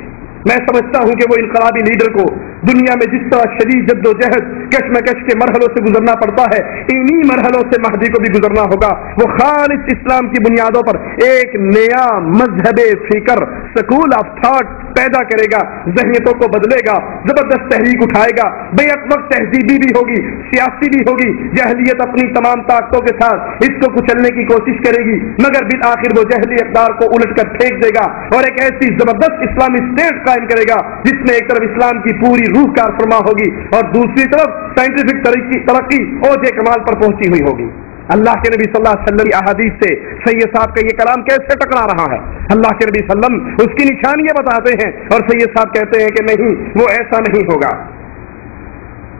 میں سمجھتا ہوں کہ وہ انقلابی لیڈر کو دنیا میں جس طرح شدید جد و جہد کشمکش کے مرحلوں سے گزرنا پڑتا ہے، انہی مرحلوں سے مہدی کو بھی گزرنا ہوگا۔ وہ خالص اسلام کی بنیادوں پر ایک نیا مذہب فکر، سکول آف تھاٹ پیدا کرے گا، ذہنیتوں کو بدلے گا، زبردست تحریک اٹھائے گا، بیک وقت تہذیبی بھی ہوگی، سیاسی بھی ہوگی۔ جہلیت اپنی تمام طاقتوں کے ساتھ اس کو کچلنے کی کوشش کرے گی، مگر بالآخر وہ جہلی اقدار کو الٹ کر پھینک دے گا اور ایک ایسی زبردست اسلامی اسٹیٹ قائم کرے گا جس میں ایک طرف اسلام کی پوری روح کار فرما ہوگی اور دوسری طرف سائنٹیفک ترقی اوج کمال پر پہنچی ہوئی ہوگی۔ اللہ کے نبی صلی اللہ علیہ وسلم کی احادیث سے سید صاحب کا یہ کلام کیسے ٹکرا رہا ہے؟ اللہ کے نبی صلی اللہ علیہ وسلم اس کی نشانیاں بتاتے ہیں اور سید صاحب کہتے ہیں کہ نہیں، وہ ایسا نہیں ہوگا۔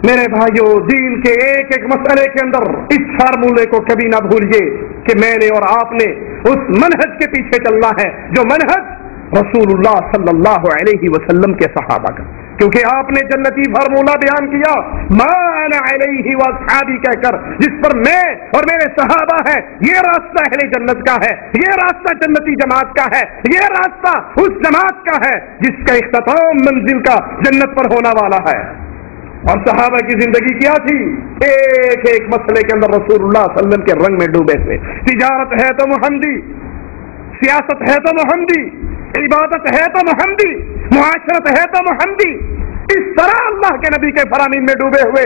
میرے بھائیو، دین کے ایک ایک مسئلے کے اندر اس فارمولے کو کبھی نہ بھولیے کہ میں نے اور آپ نے اس منہج کے پیچھے چلنا ہے جو منہج رسول اللہ صلی اللہ علیہ وسلم کے صحابہ کا، کیونکہ آپ نے جنتی فارمولہ بیان کیا ما انا علیہ واصحابی کہہ کر، جس پر میں اور میرے صحابہ ہیں، یہ راستہ اہل جنت کا ہے، یہ راستہ جنتی جماعت کا ہے، یہ راستہ اس جماعت کا ہے جس کا اختتام منزل کا جنت پر ہونا والا ہے۔ اور صحابہ کی زندگی کیا تھی؟ ایک ایک مسئلے کے اندر رسول اللہ صلی اللہ علیہ وسلم کے رنگ میں ڈوبے ہوئے۔ تجارت ہے تو محمدی، سیاست ہے تو محمدی، عبادت ہے تو محمدی، معاشرت ہے تو محمدی۔ اس طرح اللہ کے نبی کے فرامین میں ڈوبے ہوئے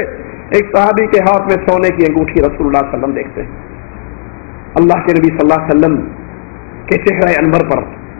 ایک صحابی کے ہاتھ میں سونے کی انگوٹھی رسول اللہ صلی اللہ علیہ وسلم دیکھتے ہیں۔ اللہ کے نبی صلی اللہ علیہ وسلم کے چہرہ انور پر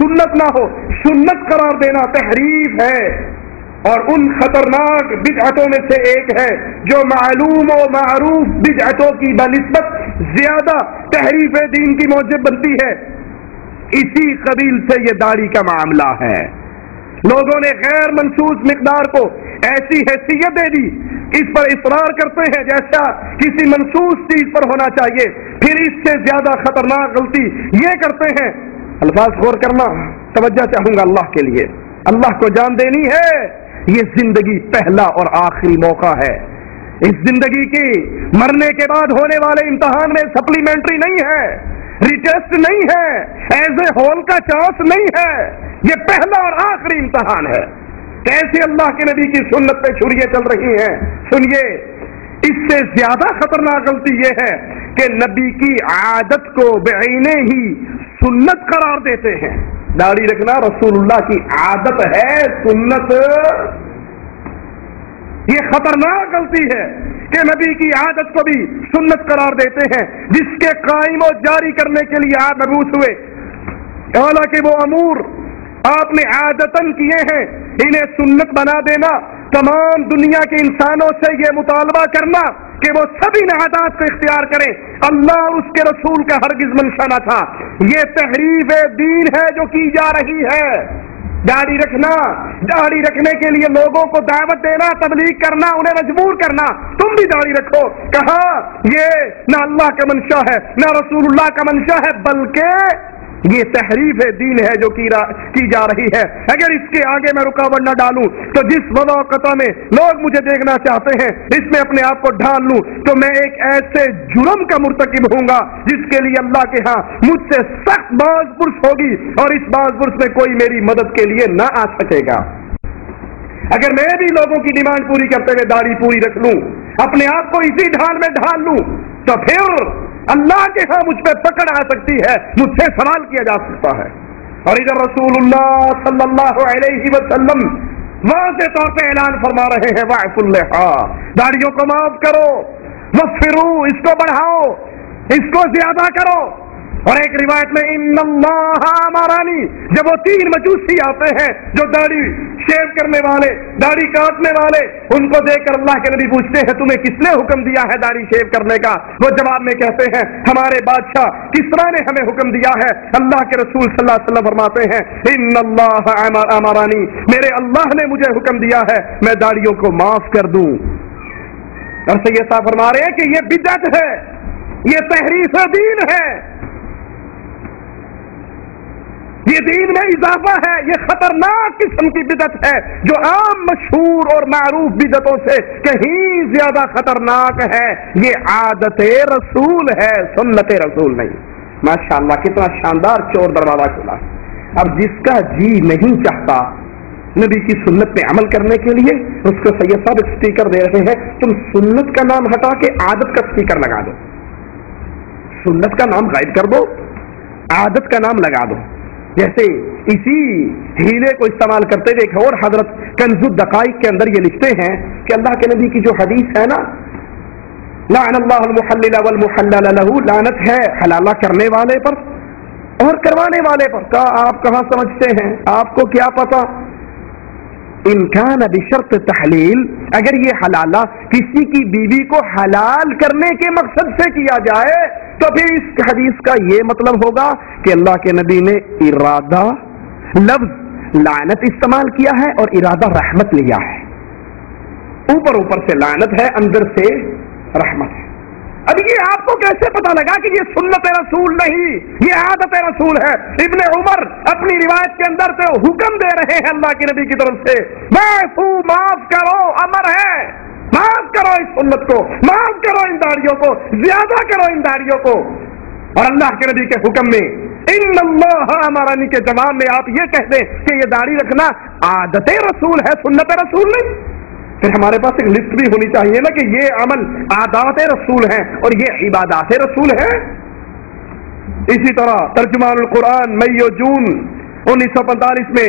سنت نہ ہو، سنت قرار دینا تحریف ہے، اور ان خطرناک بدعتوں میں سے ایک ہے جو معلوم و معروف بدعتوں کی بنسبت زیادہ تحریف دین کی موجب بنتی ہے۔ اسی قبیل سے یہ داڑھی کا معاملہ ہے۔ لوگوں نے غیر منصوص مقدار کو ایسی حیثیت دے دی، اس پر اصرار کرتے ہیں جیسا کسی منصوص چیز پر ہونا چاہیے، پھر اس سے زیادہ خطرناک غلطی یہ کرتے ہیں۔ الفاظ غور کرنا، توجہ چاہوں گا اللہ کے لیے، اللہ کو جان دینی ہے۔ یہ زندگی پہلا اور آخری موقع ہے، اس زندگی کی مرنے کے بعد ہونے والے امتحان میں سپلیمنٹری نہیں ہے، ریٹیسٹ نہیں ہے، ایز اے ہول کا چانس نہیں ہے، یہ پہلا اور آخری امتحان ہے۔ کیسے اللہ کے نبی کی سنت پہ چھریاں چل رہی ہیں، سنیے۔ اس سے زیادہ خطرناک غلطی یہ ہے کہ نبی کی عادت کو بعینے ہی سنت قرار دیتے ہیں۔ داڑھی رکھنا رسول اللہ کی عادت ہے، سنت۔ یہ خطرناک غلطی ہے کہ نبی کی عادت کو بھی سنت قرار دیتے ہیں، جس کے قائم و جاری کرنے کے لیے آپ مبعوث ہوئے۔ حالانکہ وہ امور آپ نے عادتاً کیے ہیں، انہیں سنت بنا دینا، تمام دنیا کے انسانوں سے یہ مطالبہ کرنا کہ وہ سبھی عادات کو اختیار کریں، اللہ اور اس کے رسول کا ہرگز منشا نہ تھا۔ یہ تحریف دین ہے جو کی جا رہی ہے۔ داڑھی رکھنا، داڑھی رکھنے کے لیے لوگوں کو دعوت دینا، تبلیغ کرنا، انہیں مجبور کرنا تم بھی داڑھی رکھو، کہا یہ نہ اللہ کا منشا ہے نہ رسول اللہ کا منشا ہے، بلکہ یہ تحریف دین ہے جو کی جا رہی ہے۔ اگر اس کے آگے میں رکاوٹ نہ ڈالوں تو جس وضع و قطع میں لوگ مجھے دیکھنا چاہتے ہیں اس میں اپنے آپ کو ڈھال لوں تو میں ایک ایسے جرم کا مرتکب ہوں گا جس کے لیے اللہ کے ہاں مجھ سے سخت باز پرس ہوگی، اور اس باز پرس میں کوئی میری مدد کے لیے نہ آ سکے گا۔ اگر میں بھی لوگوں کی ڈیمانڈ پوری کرتے ہوئے داڑھی پوری رکھ لوں، اپنے آپ کو اسی ڈھال میں ڈھال لوں، تو پھر اللہ کے ہاں مجھ پہ پکڑ آ سکتی ہے، مجھ سے سوال کیا جا سکتا ہے۔ اور ادھر رسول اللہ صلی اللہ علیہ وسلم واضح طور پہ اعلان فرما رہے ہیں، وَاعْفُوا اللِّحَىٰ، داڑھیوں کو معاف کرو، وَاغْفِرُوا، اس کو بڑھاؤ، اس کو زیادہ کرو۔ اور ایک روایت میں ان اللہ امرانی، جب وہ تین مجوسی آتے ہیں جو داڑھی شیو کرنے والے، داڑھی کاٹنے والے، ان کو دیکھ کر اللہ کے نبی پوچھتے ہیں تمہیں کس نے حکم دیا ہے داڑھی شیو کرنے کا؟ وہ جواب میں کہتے ہیں ہمارے بادشاہ کسریٰ نے ہمیں حکم دیا ہے۔ اللہ کے رسول صلی اللہ علیہ وسلم فرماتے ہیں ان اللہ امرانی، میرے اللہ نے مجھے حکم دیا ہے میں داڑھیوں کو معاف کر دوں۔ اور سید صاحب فرما رہے ہیں کہ یہ بدعت ہے، یہ تحریف دین ہے، یہ دین میں اضافہ ہے، یہ خطرناک قسم کی بدعت ہے جو عام مشہور اور معروف بدعتوں سے کہیں زیادہ خطرناک ہے۔ یہ عادت رسول ہے، سنت رسول نہیں۔ ماشاءاللہ کتنا شاندار چور دروازہ کھلا۔ اب جس کا جی نہیں چاہتا نبی کی سنت پہ عمل کرنے کے لیے، اس کو سید صاحب ایک سٹیکر دے رہے ہیں، تم سنت کا نام ہٹا کے عادت کا سٹیکر لگا دو، سنت کا نام غائب کر دو، عادت کا نام لگا دو۔ جیسے اسی ہیلے کو استعمال کرتے ہوئے ایک اور حضرت کنز الدقائق کے اندر یہ لکھتے ہیں کہ اللہ کے نبی کی جو حدیث ہے نا، لعن اللہ المحلل والمحلل له، لعنت ہے حلالہ کرنے والے پر اور کروانے والے پر۔ کہا آپ کہاں سمجھتے ہیں، آپ کو کیا پتا؟ ان کان بشرط تحلیل، اگر یہ حلالہ کسی کی بیوی کو حلال کرنے کے مقصد سے کیا جائے تو پھر اس حدیث کا یہ مطلب ہوگا کہ اللہ کے نبی نے ارادہ لفظ لعنت استعمال کیا ہے اور ارادہ رحمت لیا ہے۔ اوپر سے لعنت ہے، اندر سے رحمت ہے۔ اب یہ آپ کو کیسے پتا لگا کہ یہ سنت رسول نہیں، یہ عادت رسول ہے؟ ابن عمر اپنی روایت کے اندر سے حکم دے رہے ہیں اللہ کے نبی کی طرف سے، معاف کرو، امر ہے، معاف کرو اس سنت کو، معاف کرو ان داڑھیوں کو، زیادہ کرو ان داڑھیوں کو۔ اور اللہ کے نبی کے حکم میں ان اللہ امرانی کے جواب میں آپ یہ کہہ دیں کہ یہ داڑھی رکھنا عادت رسول ہے، سنت رسول نہیں، پھر ہمارے پاس ایک لسٹ بھی ہونی چاہیے نا کہ یہ عمل عادات رسول ہیں اور یہ عبادات رسول ہیں۔ اسی طرح ترجمان القرآن مئی و جون 1945 میں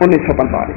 1945।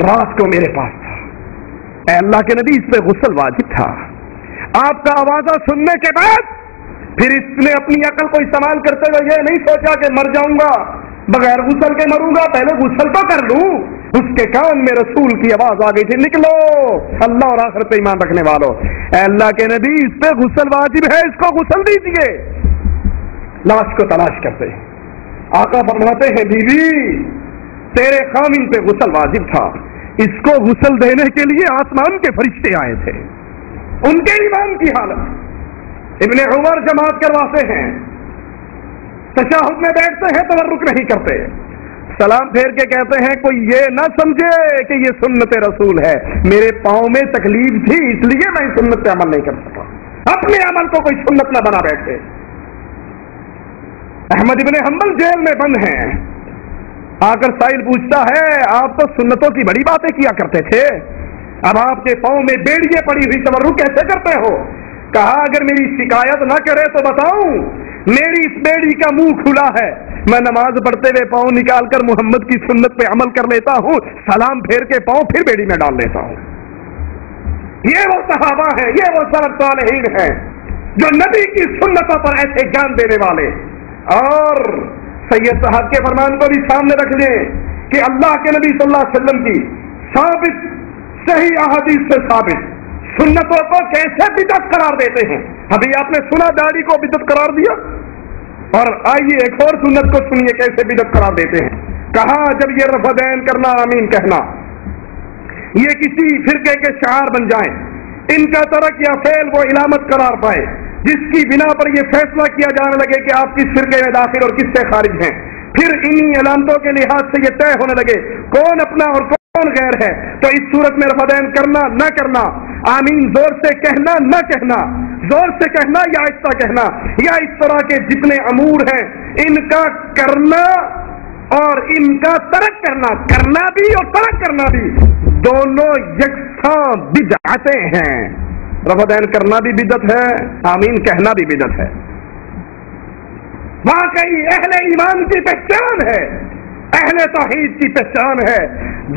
رات کو میرے پاس تھا. اے اللہ کے نبی، اس پہ غسل واجب تھا. آپ کا آوازہ سننے کے بعد پھر اس نے اپنی عقل کو استعمال کرتے ہوئے یہ نہیں سوچا کہ مر جاؤں گا، بغیر غسل کے مروں گا، پہلے غسل تو کر لوں. اس کے کان میں رسول کی آواز آ گئی تھی، نکلو اللہ اور آخرت پہ ایمان رکھنے والوں، اے اللہ کے نبی اس پہ غسل واجب ہے، اس کو غسل دیجیے. لاش کو تلاش کرتے آقا فرماتے ہیں بیوی تیرے خامن پہ غسل واجب تھا، اس کو غسل دینے کے لیے آسمان کے فرشتے آئے تھے. ان کے ایمان کی حالت ابن عمر جماعت کرواتے ہیں، تشہد میں بیٹھتے ہیں تورک نہیں کرتے، سلام پھیر کے کہتے ہیں کوئی یہ نہ سمجھے کہ یہ سنت رسول ہے، میرے پاؤں میں تکلیف تھی اس لیے میں سنت پہ عمل نہیں کر سکا. اپنے عمل کو کوئی سنت نہ بنا بیٹھے. احمد ابن حنبل جیل میں بند ہیں. آ کر سائل پوچھتا ہے آپ تو سنتوں کی بڑی باتیں کیا کرتے تھے، اب آپ کے پاؤں میں بیڑیاں پڑی ہوئی تورک کیسے کرتے ہو؟ کہا اگر میری شکایت نہ کرے تو بتاؤں، میری اس بیڑی کا منہ کھلا ہے، میں نماز پڑھتے ہوئے پاؤں نکال کر محمد کی سنت پہ عمل کر لیتا ہوں، سلام پھیر کے پاؤں پھر بیڑی میں ڈال لیتا ہوں. یہ وہ صحابہ ہیں، یہ وہ سلف صالحین ہیں جو نبی کی سنتوں پر ایسے جان دینے والے. اور سید صاحب کے فرمان کو بھی سامنے رکھ لیں کہ اللہ کے نبی صلی اللہ علیہ وسلم کی ثابت صحیح احادیث سے ثابت سنتوں کو کیسے بدعت قرار دیتے ہیں. ابھی آپ نے سنا داڑھی کو بدعت قرار دیا، اور آئیے ایک اور سنت کو سنیے کیسے بدعت قرار دیتے ہیں. کہا جب یہ رفع دین کرنا، آمین کہنا، یہ کسی فرقے کے شعار بن جائیں، ان کا ترک یا فعل وہ علامت قرار پائے جس کی بنا پر یہ فیصلہ کیا جانے لگے کہ آپ کس فرقے میں داخل اور کس سے خارج ہیں، پھر انہی علامتوں کے لحاظ سے یہ طے ہونے لگے کون اپنا اور کون غیر ہے، تو اس صورت میں رفع دین کرنا نہ کرنا، آمین زور سے کہنا نہ کہنا، زور سے کہنا یا آہستہ کہنا، یا اس طرح کے جتنے امور ہیں ان کا کرنا اور ان کا ترک کرنا، کرنا بھی اور ترک کرنا بھی دونوں یکساں بدعتیں ہیں. رفع دین کرنا بھی بدعت ہے، آمین کہنا بھی بدعت ہے. واقعی اہل ایمان کی پہچان ہے، اہل توحید کی پہچان ہے،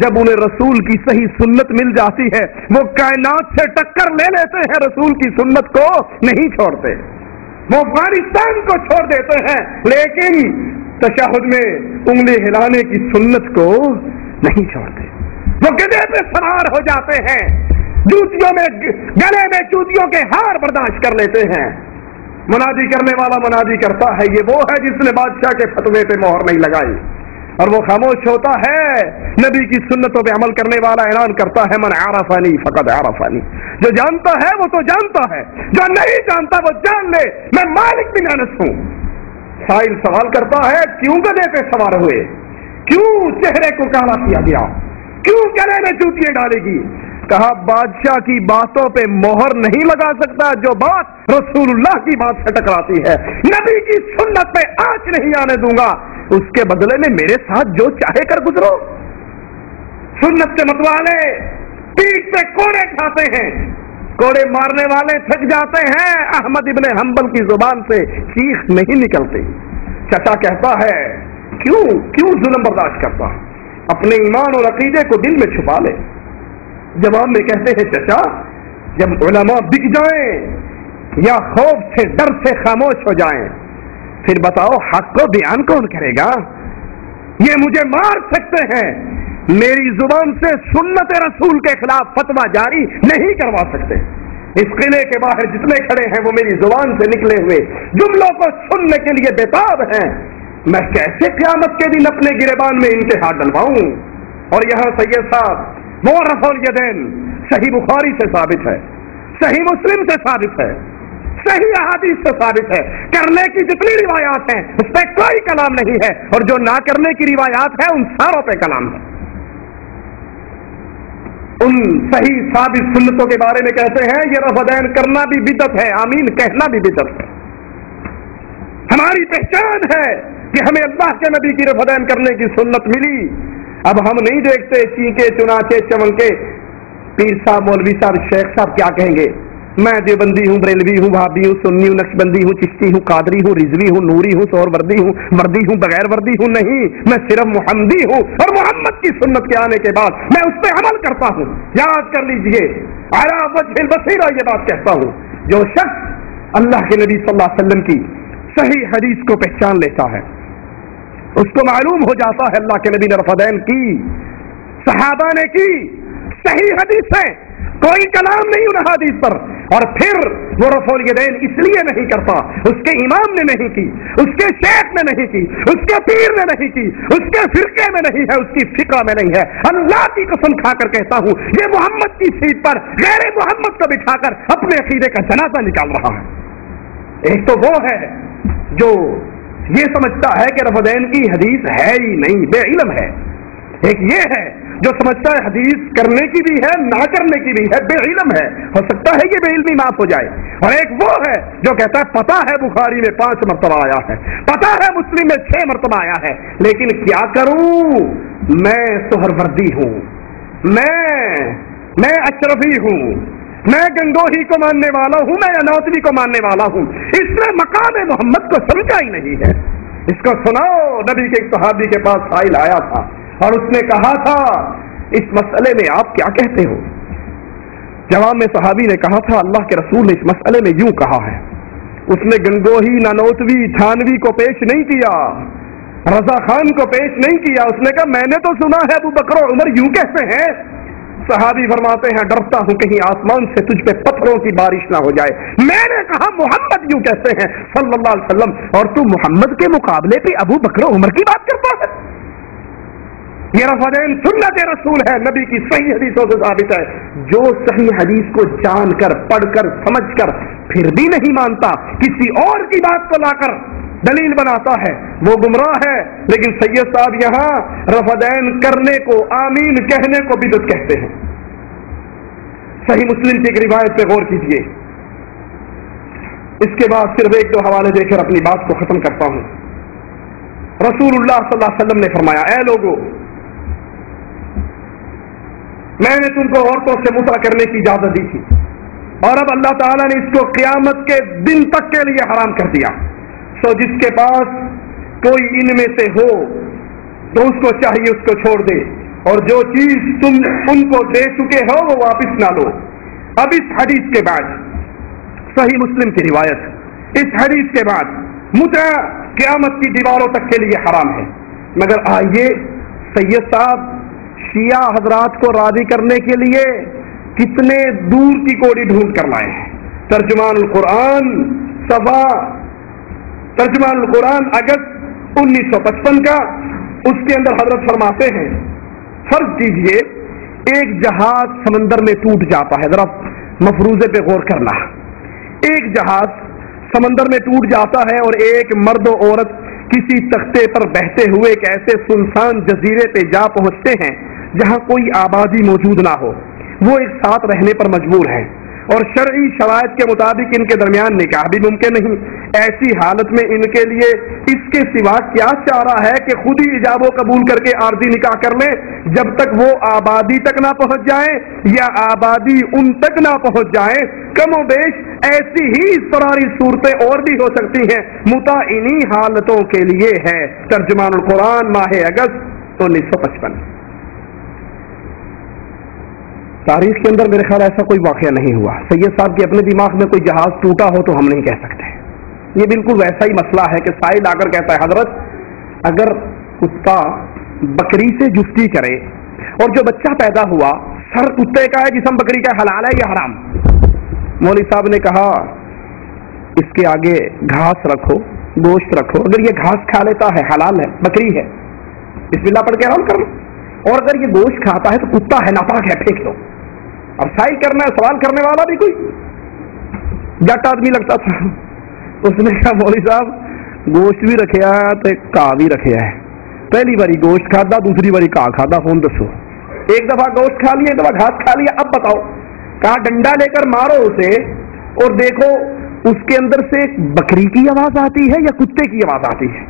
جب انہیں رسول کی صحیح سنت مل جاتی ہے وہ کائنات سے ٹکر لے لیتے ہیں، رسول کی سنت کو نہیں چھوڑتے، وہ افغانستان کو چھوڑ دیتے ہیں، لیکن تشہد میں انگلی ہلانے کی سنت کو نہیں چھوڑتے. وہ گدھے پہ سوار ہو جاتے ہیں، جوتیوں میں گلے میں جوتیوں کے ہار برداشت کر لیتے ہیں. منادی کرنے والا منادی کرتا ہے، یہ وہ ہے جس نے بادشاہ کے فتوے پہ مہر نہیں لگائی، اور وہ خاموش ہوتا ہے. نبی کی سنتوں پہ عمل کرنے والا اعلان کرتا ہے من عرفنی فقد عرفنی، جو جانتا ہے وہ تو جانتا ہے، جو نہیں جانتا وہ جان لے میں مالک بن انس ہوں. سائل سوال کرتا ہے کیوں گدھے پہ سوار ہوئے، کیوں چہرے کو کالا کیا گیا، کیوں گلے میں جوتیاں ڈالے گی؟ کہا بادشاہ کی باتوں پہ مہر نہیں لگا سکتا جو بات رسول اللہ کی بات سے ٹکراتی ہے، نبی کی سنت پہ آنچ نہیں آنے دوں گا، اس کے بدلے میں میرے ساتھ جو چاہے کر گزرو. سنت کے متوالے پیٹ پہ کوڑے کھاتے ہیں، کوڑے مارنے والے تھک جاتے ہیں، احمد ابن حنبل کی زبان سے چیخ نہیں نکلتی. چچا کہتا ہے کیوں ظلم برداشت کرتا، اپنے ایمان اور عقیدے کو دل میں چھپا لے. جواب میں کہتے ہیں چچا جب علماء بک جائیں یا خوف سے ڈر سے خاموش ہو جائیں پھر بتاؤ حق کو بیان کون کرے گا؟ یہ مجھے مار سکتے ہیں، میری زبان سے سنت رسول کے خلاف فتویٰ جاری نہیں کروا سکتے. اس قلعے کے باہر جتنے کھڑے ہیں وہ میری زبان سے نکلے ہوئے جملوں کو سننے کے لیے بےتاب ہیں. میں کیسے قیامت کے دن اپنے گریبان میں ان کے ہاتھ ڈلواؤں؟ اور یہاں سید صاحب وہ رفع الیدین صحیح بخاری سے ثابت ہے، صحیح مسلم سے ثابت ہے، صحیح احادیث سے ثابت ہے. کرنے کی جتنی روایات ہیں اس پہ کوئی کلام نہیں ہے، اور جو نہ کرنے کی روایات ہیں ان ساروں پہ کلام ہے. ان صحیح ثابت سنتوں کے بارے میں کہتے ہیں یہ رفع دین کرنا بھی بدعت ہے، آمین کہنا بھی بدعت ہے. ہماری پہچان ہے کہ ہمیں اللہ کے نبی کی رفع دین کرنے کی سنت ملی. اب ہم نہیں دیکھتے چینکے چنانچے چمنکے پیر صاحب مولوی صاحب شیخ صاحب کیا کہیں گے، میں دیوبندی ہوں، بریلوی ہوں، وہابی ہوں، سنی ہوں، نقشبندی ہوں، چشتی ہوں، قادری ہوں، رضوی ہوں، نوری ہوں، سور وردی ہوں، بغیر وردی ہوں، نہیں، میں صرف محمدی ہوں، اور محمد کی سنت کے آنے کے بعد میں اس پہ عمل کرتا ہوں۔ یاد کر لیجئے، علی وجہ البصیرہ یہ بات کہتا ہوں، جو شخص اللہ کے نبی صلی اللہ علیہ وسلم کی صحیح حدیث کو پہچان لیتا ہے، اس کو معلوم ہو جاتا ہے اللہ کے نبی نے رفعین کی، صحابہ نے کی، صحیح حدیث ہے، کوئی کلام نہیں ان حدیث پر، اور پھر وہ رفع الیدین اس لیے نہیں کرتا، اس کے امام نے نہیں کی، اس کے شیخ نے نہیں کی، اس کے پیر نے نہیں کی، اس کے فرقے میں نہیں ہے، اس کی فقہ میں نہیں ہے۔ اللہ کی قسم کھا کر کہتا ہوں، یہ محمد کی سیٹ پر غیر محمد کو بٹھا کر اپنے عقیدے کا جنازہ نکال رہا ہے۔ ایک تو وہ ہے جو یہ سمجھتا ہے کہ رفعین کی حدیث ہے ہی نہیں، بے علم ہے۔ ایک یہ ہے جو سمجھتا ہے حدیث کرنے کی بھی ہے، نہ کرنے کی بھی ہے، بے علم ہے، ہو سکتا ہے کہ بے علمی معاف ہو جائے۔ اور ایک وہ ہے جو کہتا ہے پتہ ہے بخاری میں 5 مرتبہ آیا ہے، پتہ ہے مسلم میں 6 مرتبہ آیا ہے، لیکن کیا کروں، میں سہروردی ہوں، میں اشرفی ہوں، میں گنگوہی کو ماننے والا ہوں، میں انوتوی کو ماننے والا ہوں۔ اس نے مقام محمد کو سمجھا ہی نہیں ہے۔ اس کو سناؤ، نبی کے ایک صحابی کے پاس سائل آیا تھا اور اس نے کہا تھا اس مسئلے میں آپ کیا کہتے ہو؟ جواب میں صحابی نے کہا تھا اللہ کے رسول نے اس مسئلے میں یوں کہا ہے۔ اس نے گنگوہی، نانوتوی، تھانوی کو پیش نہیں کیا، رضا خان کو پیش نہیں کیا، اس نے کہا میں نے تو سنا ہے ابو بکر و عمر یوں کہتے ہیں۔ صحابی فرماتے ہیں ڈرتا ہوں کہیں آسمان سے تجھ پہ پتھروں کی بارش نہ ہو جائے۔ میں نے کہا محمد یوں کہتے ہیں صلی اللہ علیہ وسلم، اور تو محمد کے مقابلے پہ ابو بکر و عمر کی بات کرتا ہے۔ یہ رفعین سنت رسول ہے، نبی کی صحیح حدیثوں سے ثابت ہے۔ جو صحیح حدیث کو جان کر، پڑھ کر، سمجھ کر پھر بھی نہیں مانتا، کسی اور کی بات کو لا کر دلیل بناتا ہے، وہ گمراہ ہے۔ لیکن سید صاحب یہاں رفعین کرنے کو، آمین کہنے کو بدعت کہتے ہیں۔ صحیح مسلم کی ایک روایت پہ غور کیجیے، اس کے بعد صرف 1-2 حوالے دے کر اپنی بات کو ختم کرتا ہوں۔ رسول اللہ صلی اللہ علیہ وسلم نے فرمایا، اے لوگو، میں نے تم کو عورتوں سے متع کرنے کی اجازت دی تھی، اور اب اللہ تعالیٰ نے اس کو قیامت کے دن تک کے لیے حرام کر دیا۔ سو جس کے پاس کوئی ان میں سے ہو تو اس کو چاہیے اس کو چھوڑ دے، اور جو چیز تم ان کو دے چکے ہو وہ واپس نہ لو۔ اب اس حدیث کے بعد، صحیح مسلم کی روایت، اس حدیث کے بعد متع قیامت کی دیواروں تک کے لیے حرام ہے۔ مگر آئیے سید صاحب شیعہ حضرات کو راضی کرنے کے لیے کتنے دور کی کوڑی ڈھونڈ کر لائے ہیں۔ ترجمان القرآن صفحہ، ترجمان القرآن اگست 1955 کا، اس کے اندر حضرت فرماتے ہیں فرض کیجئے ایک جہاز سمندر میں ٹوٹ جاتا ہے، ذرا مفروضے پہ غور کرنا، ایک جہاز سمندر میں ٹوٹ جاتا ہے اور ایک مرد و عورت کسی تختے پر بہتے ہوئے ایک ایسے سنسان جزیرے پہ جا پہنچتے ہیں جہاں کوئی آبادی موجود نہ ہو، وہ ایک ساتھ رہنے پر مجبور ہیں، اور شرعی شرائط کے مطابق ان کے درمیان نکاح بھی ممکن نہیں۔ ایسی حالت میں ان کے لیے اس کے سوا کیا چارہ ہے کہ خود ہی ایجاب و قبول کر کے عارضی نکاح کر لیں جب تک وہ آبادی تک نہ پہنچ جائیں یا آبادی ان تک نہ پہنچ جائیں؟ کم و بیش ایسی ہی اضطراری صورتیں اور بھی ہو سکتی ہیں، متع انہی حالتوں کے لیے ہے۔ ترجمان القرآن ماہ اگست 1955۔ تاریخ کے اندر میرے خیال ایسا کوئی واقعہ نہیں ہوا۔ سید صاحب کے اپنے دماغ میں کوئی جہاز ٹوٹا ہو تو ہم نہیں کہہ سکتے۔ یہ بالکل ویسا ہی مسئلہ ہے کہ سائل آ کر کہتا ہے حضرت اگر کتا بکری سے جفتی کرے اور جو بچہ پیدا ہوا سر کتے کا ہے جسم بکری کا، حلال ہے یا حرام؟ مولوی صاحب نے کہا اس کے آگے گھاس رکھو، گوشت رکھو، اگر یہ گھاس کھا لیتا ہے حلال ہے، بکری ہے، بسم اللہ پڑھ کے حرام کر لو، اور اگر یہ گوشت کھاتا ہے تو کتا ہے، ناپاک ہے، پھینک دو۔ اب سائل کرنا ہے، سوال کرنے والا بھی کوئی جٹ آدمی لگتا تھا، اس نے کہا مولوی صاحب گوشت بھی رکھیا ہے تو کھا بھی رکھیا ہے، پہلی باری گوشت کھادا، دوسری باری کھا کھادا، فون دسو، ایک دفعہ گوشت کھا لیا، ایک دفعہ گھاس کھا لیا، اب بتاؤ۔ کہا ڈنڈا لے کر مارو اسے اور دیکھو اس کے اندر سے بکری کی آواز آتی ہے یا کتے کی آواز آتی ہے۔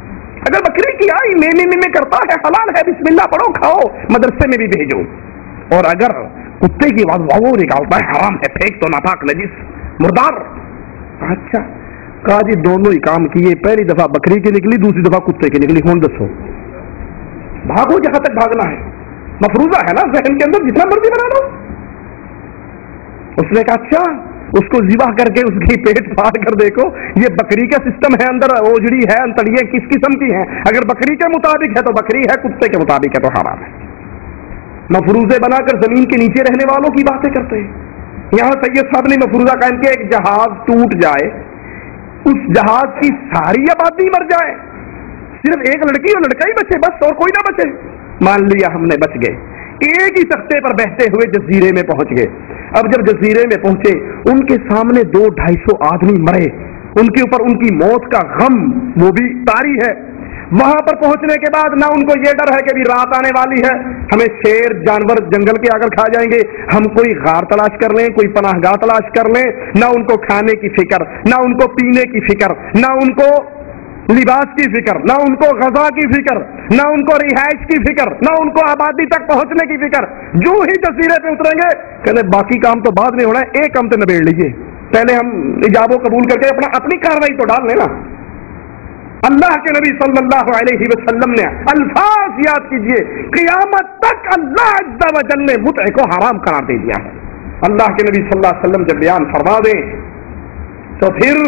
اگر بکری کی آئی میں کرتا ہے، حلال ہے، بسم اللہ پڑھو، کھاؤ، مدرسے میں بھی بھیجو، اور اگر کتے کی آواز وہ نکالتا ہے، حرام ہے، پھینک تو، ناپاک نجس، مردار. اچھا کہا جی دونوں ہی کام کیے, پہلی دفعہ بکری کی نکلی, دوسری دفعہ کتے کی نکلی, کون دسو؟ بھاگو جہاں تک بھاگنا ہے, مفروضہ ہے نا ذہن کے اندر, جتنا مرضی بنا لو. اس نے کہا اچھا اس کو ذبح کر کے اس کی پیٹ پھاڑ کر دیکھو, یہ بکری کا سسٹم ہے, اندر اوجڑی ہے, انتڑیاں کس قسم کی ہیں, اگر بکری کے مطابق ہے تو بکری ہے, کتے کے مطابق ہے تو حرام ہے. مفروضے بنا کر زمین کے نیچے رہنے والوں کی باتیں کرتے ہیں. یہاں سید صاحب نے مفروضہ قائم کیا, ایک جہاز ٹوٹ جائے, اس جہاز کی ساری آبادی مر جائے, صرف ایک لڑکی اور لڑکا ہی بچے بس, اور کوئی نہ بچے. مان لیا ہم نے بچ گئے, ایک ہی تختے پر بہتے ہوئے جزیرے میں پہنچ گئے. اب جب جزیرے میں پہنچے, ان کے سامنے 200-250 آدمی مرے, ان کے اوپر ان کی موت کا غم وہ بھی طاری ہے. وہاں پر پہنچنے کے بعد نہ ان کو یہ ڈر ہے کہ بھی رات آنے والی ہے, ہمیں شیر جانور جنگل کے آگر کھا جائیں گے, ہم کوئی غار تلاش کر لیں, کوئی پناہ گاہ تلاش کر لیں, نہ ان کو کھانے کی فکر, نہ ان کو پینے کی فکر, نہ ان کو لباس کی فکر, نہ ان کو غذا کی فکر, نہ ان کو رہائش کی فکر, نہ ان کو آبادی تک پہنچنے کی فکر. جو ہی جزیرے پہ اتریں گے کہتے باقی کام تو بعد میں ہونا ہے, ایک کام تو نبیڑ لیجیے, پہلے ہم ایجاب و قبول کر کے اپنی کاروائی تو ڈال لینا. اللہ کے نبی صلی اللہ علیہ وسلم نے الفاظ یاد کیجئے, قیامت تک اللہ عز و جل نے متع کو حرام قرار دے دیا ہے. اللہ کے نبی صلی اللہ علیہ وسلم جب بیان فرما دیں تو پھر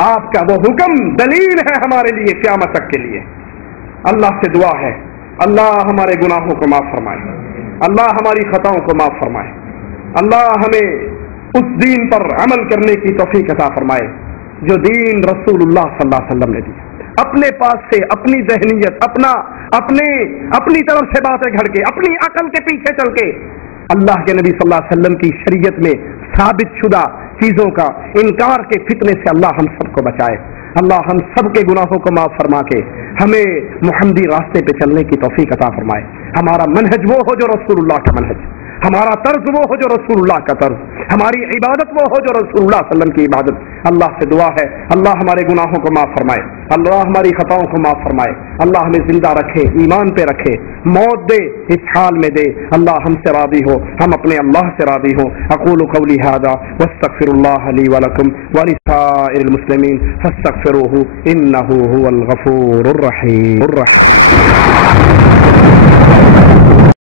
آپ کا وہ حکم دلیل ہے ہمارے لیے قیامت تک کے لیے. اللہ سے دعا ہے اللہ ہمارے گناہوں کو معاف فرمائے, اللہ ہماری خطاؤں کو معاف فرمائے, اللہ ہمیں اس دین پر عمل کرنے کی توفیق عطا فرمائے جو دین رسول اللہ صلی اللہ علیہ وسلم نے دی. اپنے پاس سے اپنی ذہنیت, اپنی طرف سے باتیں گھڑ کے, اپنی عقل کے پیچھے چل کے اللہ کے نبی صلی اللہ علیہ وسلم کی شریعت میں ثابت شدہ چیزوں کا انکار کے فتنے سے اللہ ہم سب کو بچائے. اللہ ہم سب کے گناہوں کو معاف فرما کے ہمیں محمدی راستے پہ چلنے کی توفیق عطا فرمائے. ہمارا منہج وہ ہو جو رسول اللہ کا منہج, ہمارا طرز وہ ہو جو رسول اللہ کا طرز, ہماری عبادت وہ ہو جو رسول اللہ صلی اللہ علیہ وسلم کی عبادت. اللہ سے دعا ہے اللہ ہمارے گناہوں کو معاف فرمائے, اللہ ہماری خطاؤں کو معاف فرمائے, اللہ ہمیں زندہ رکھے, ایمان پہ رکھے, موت دے اس حال میں دے, اللہ ہم سے راضی ہو, ہم اپنے اللہ سے راضی ہو. اقول قولی ھذا واستغفر اللہ لی ولکم ولسائر المسلمین فاستغفروہ انہ هو الغفور الرحیم.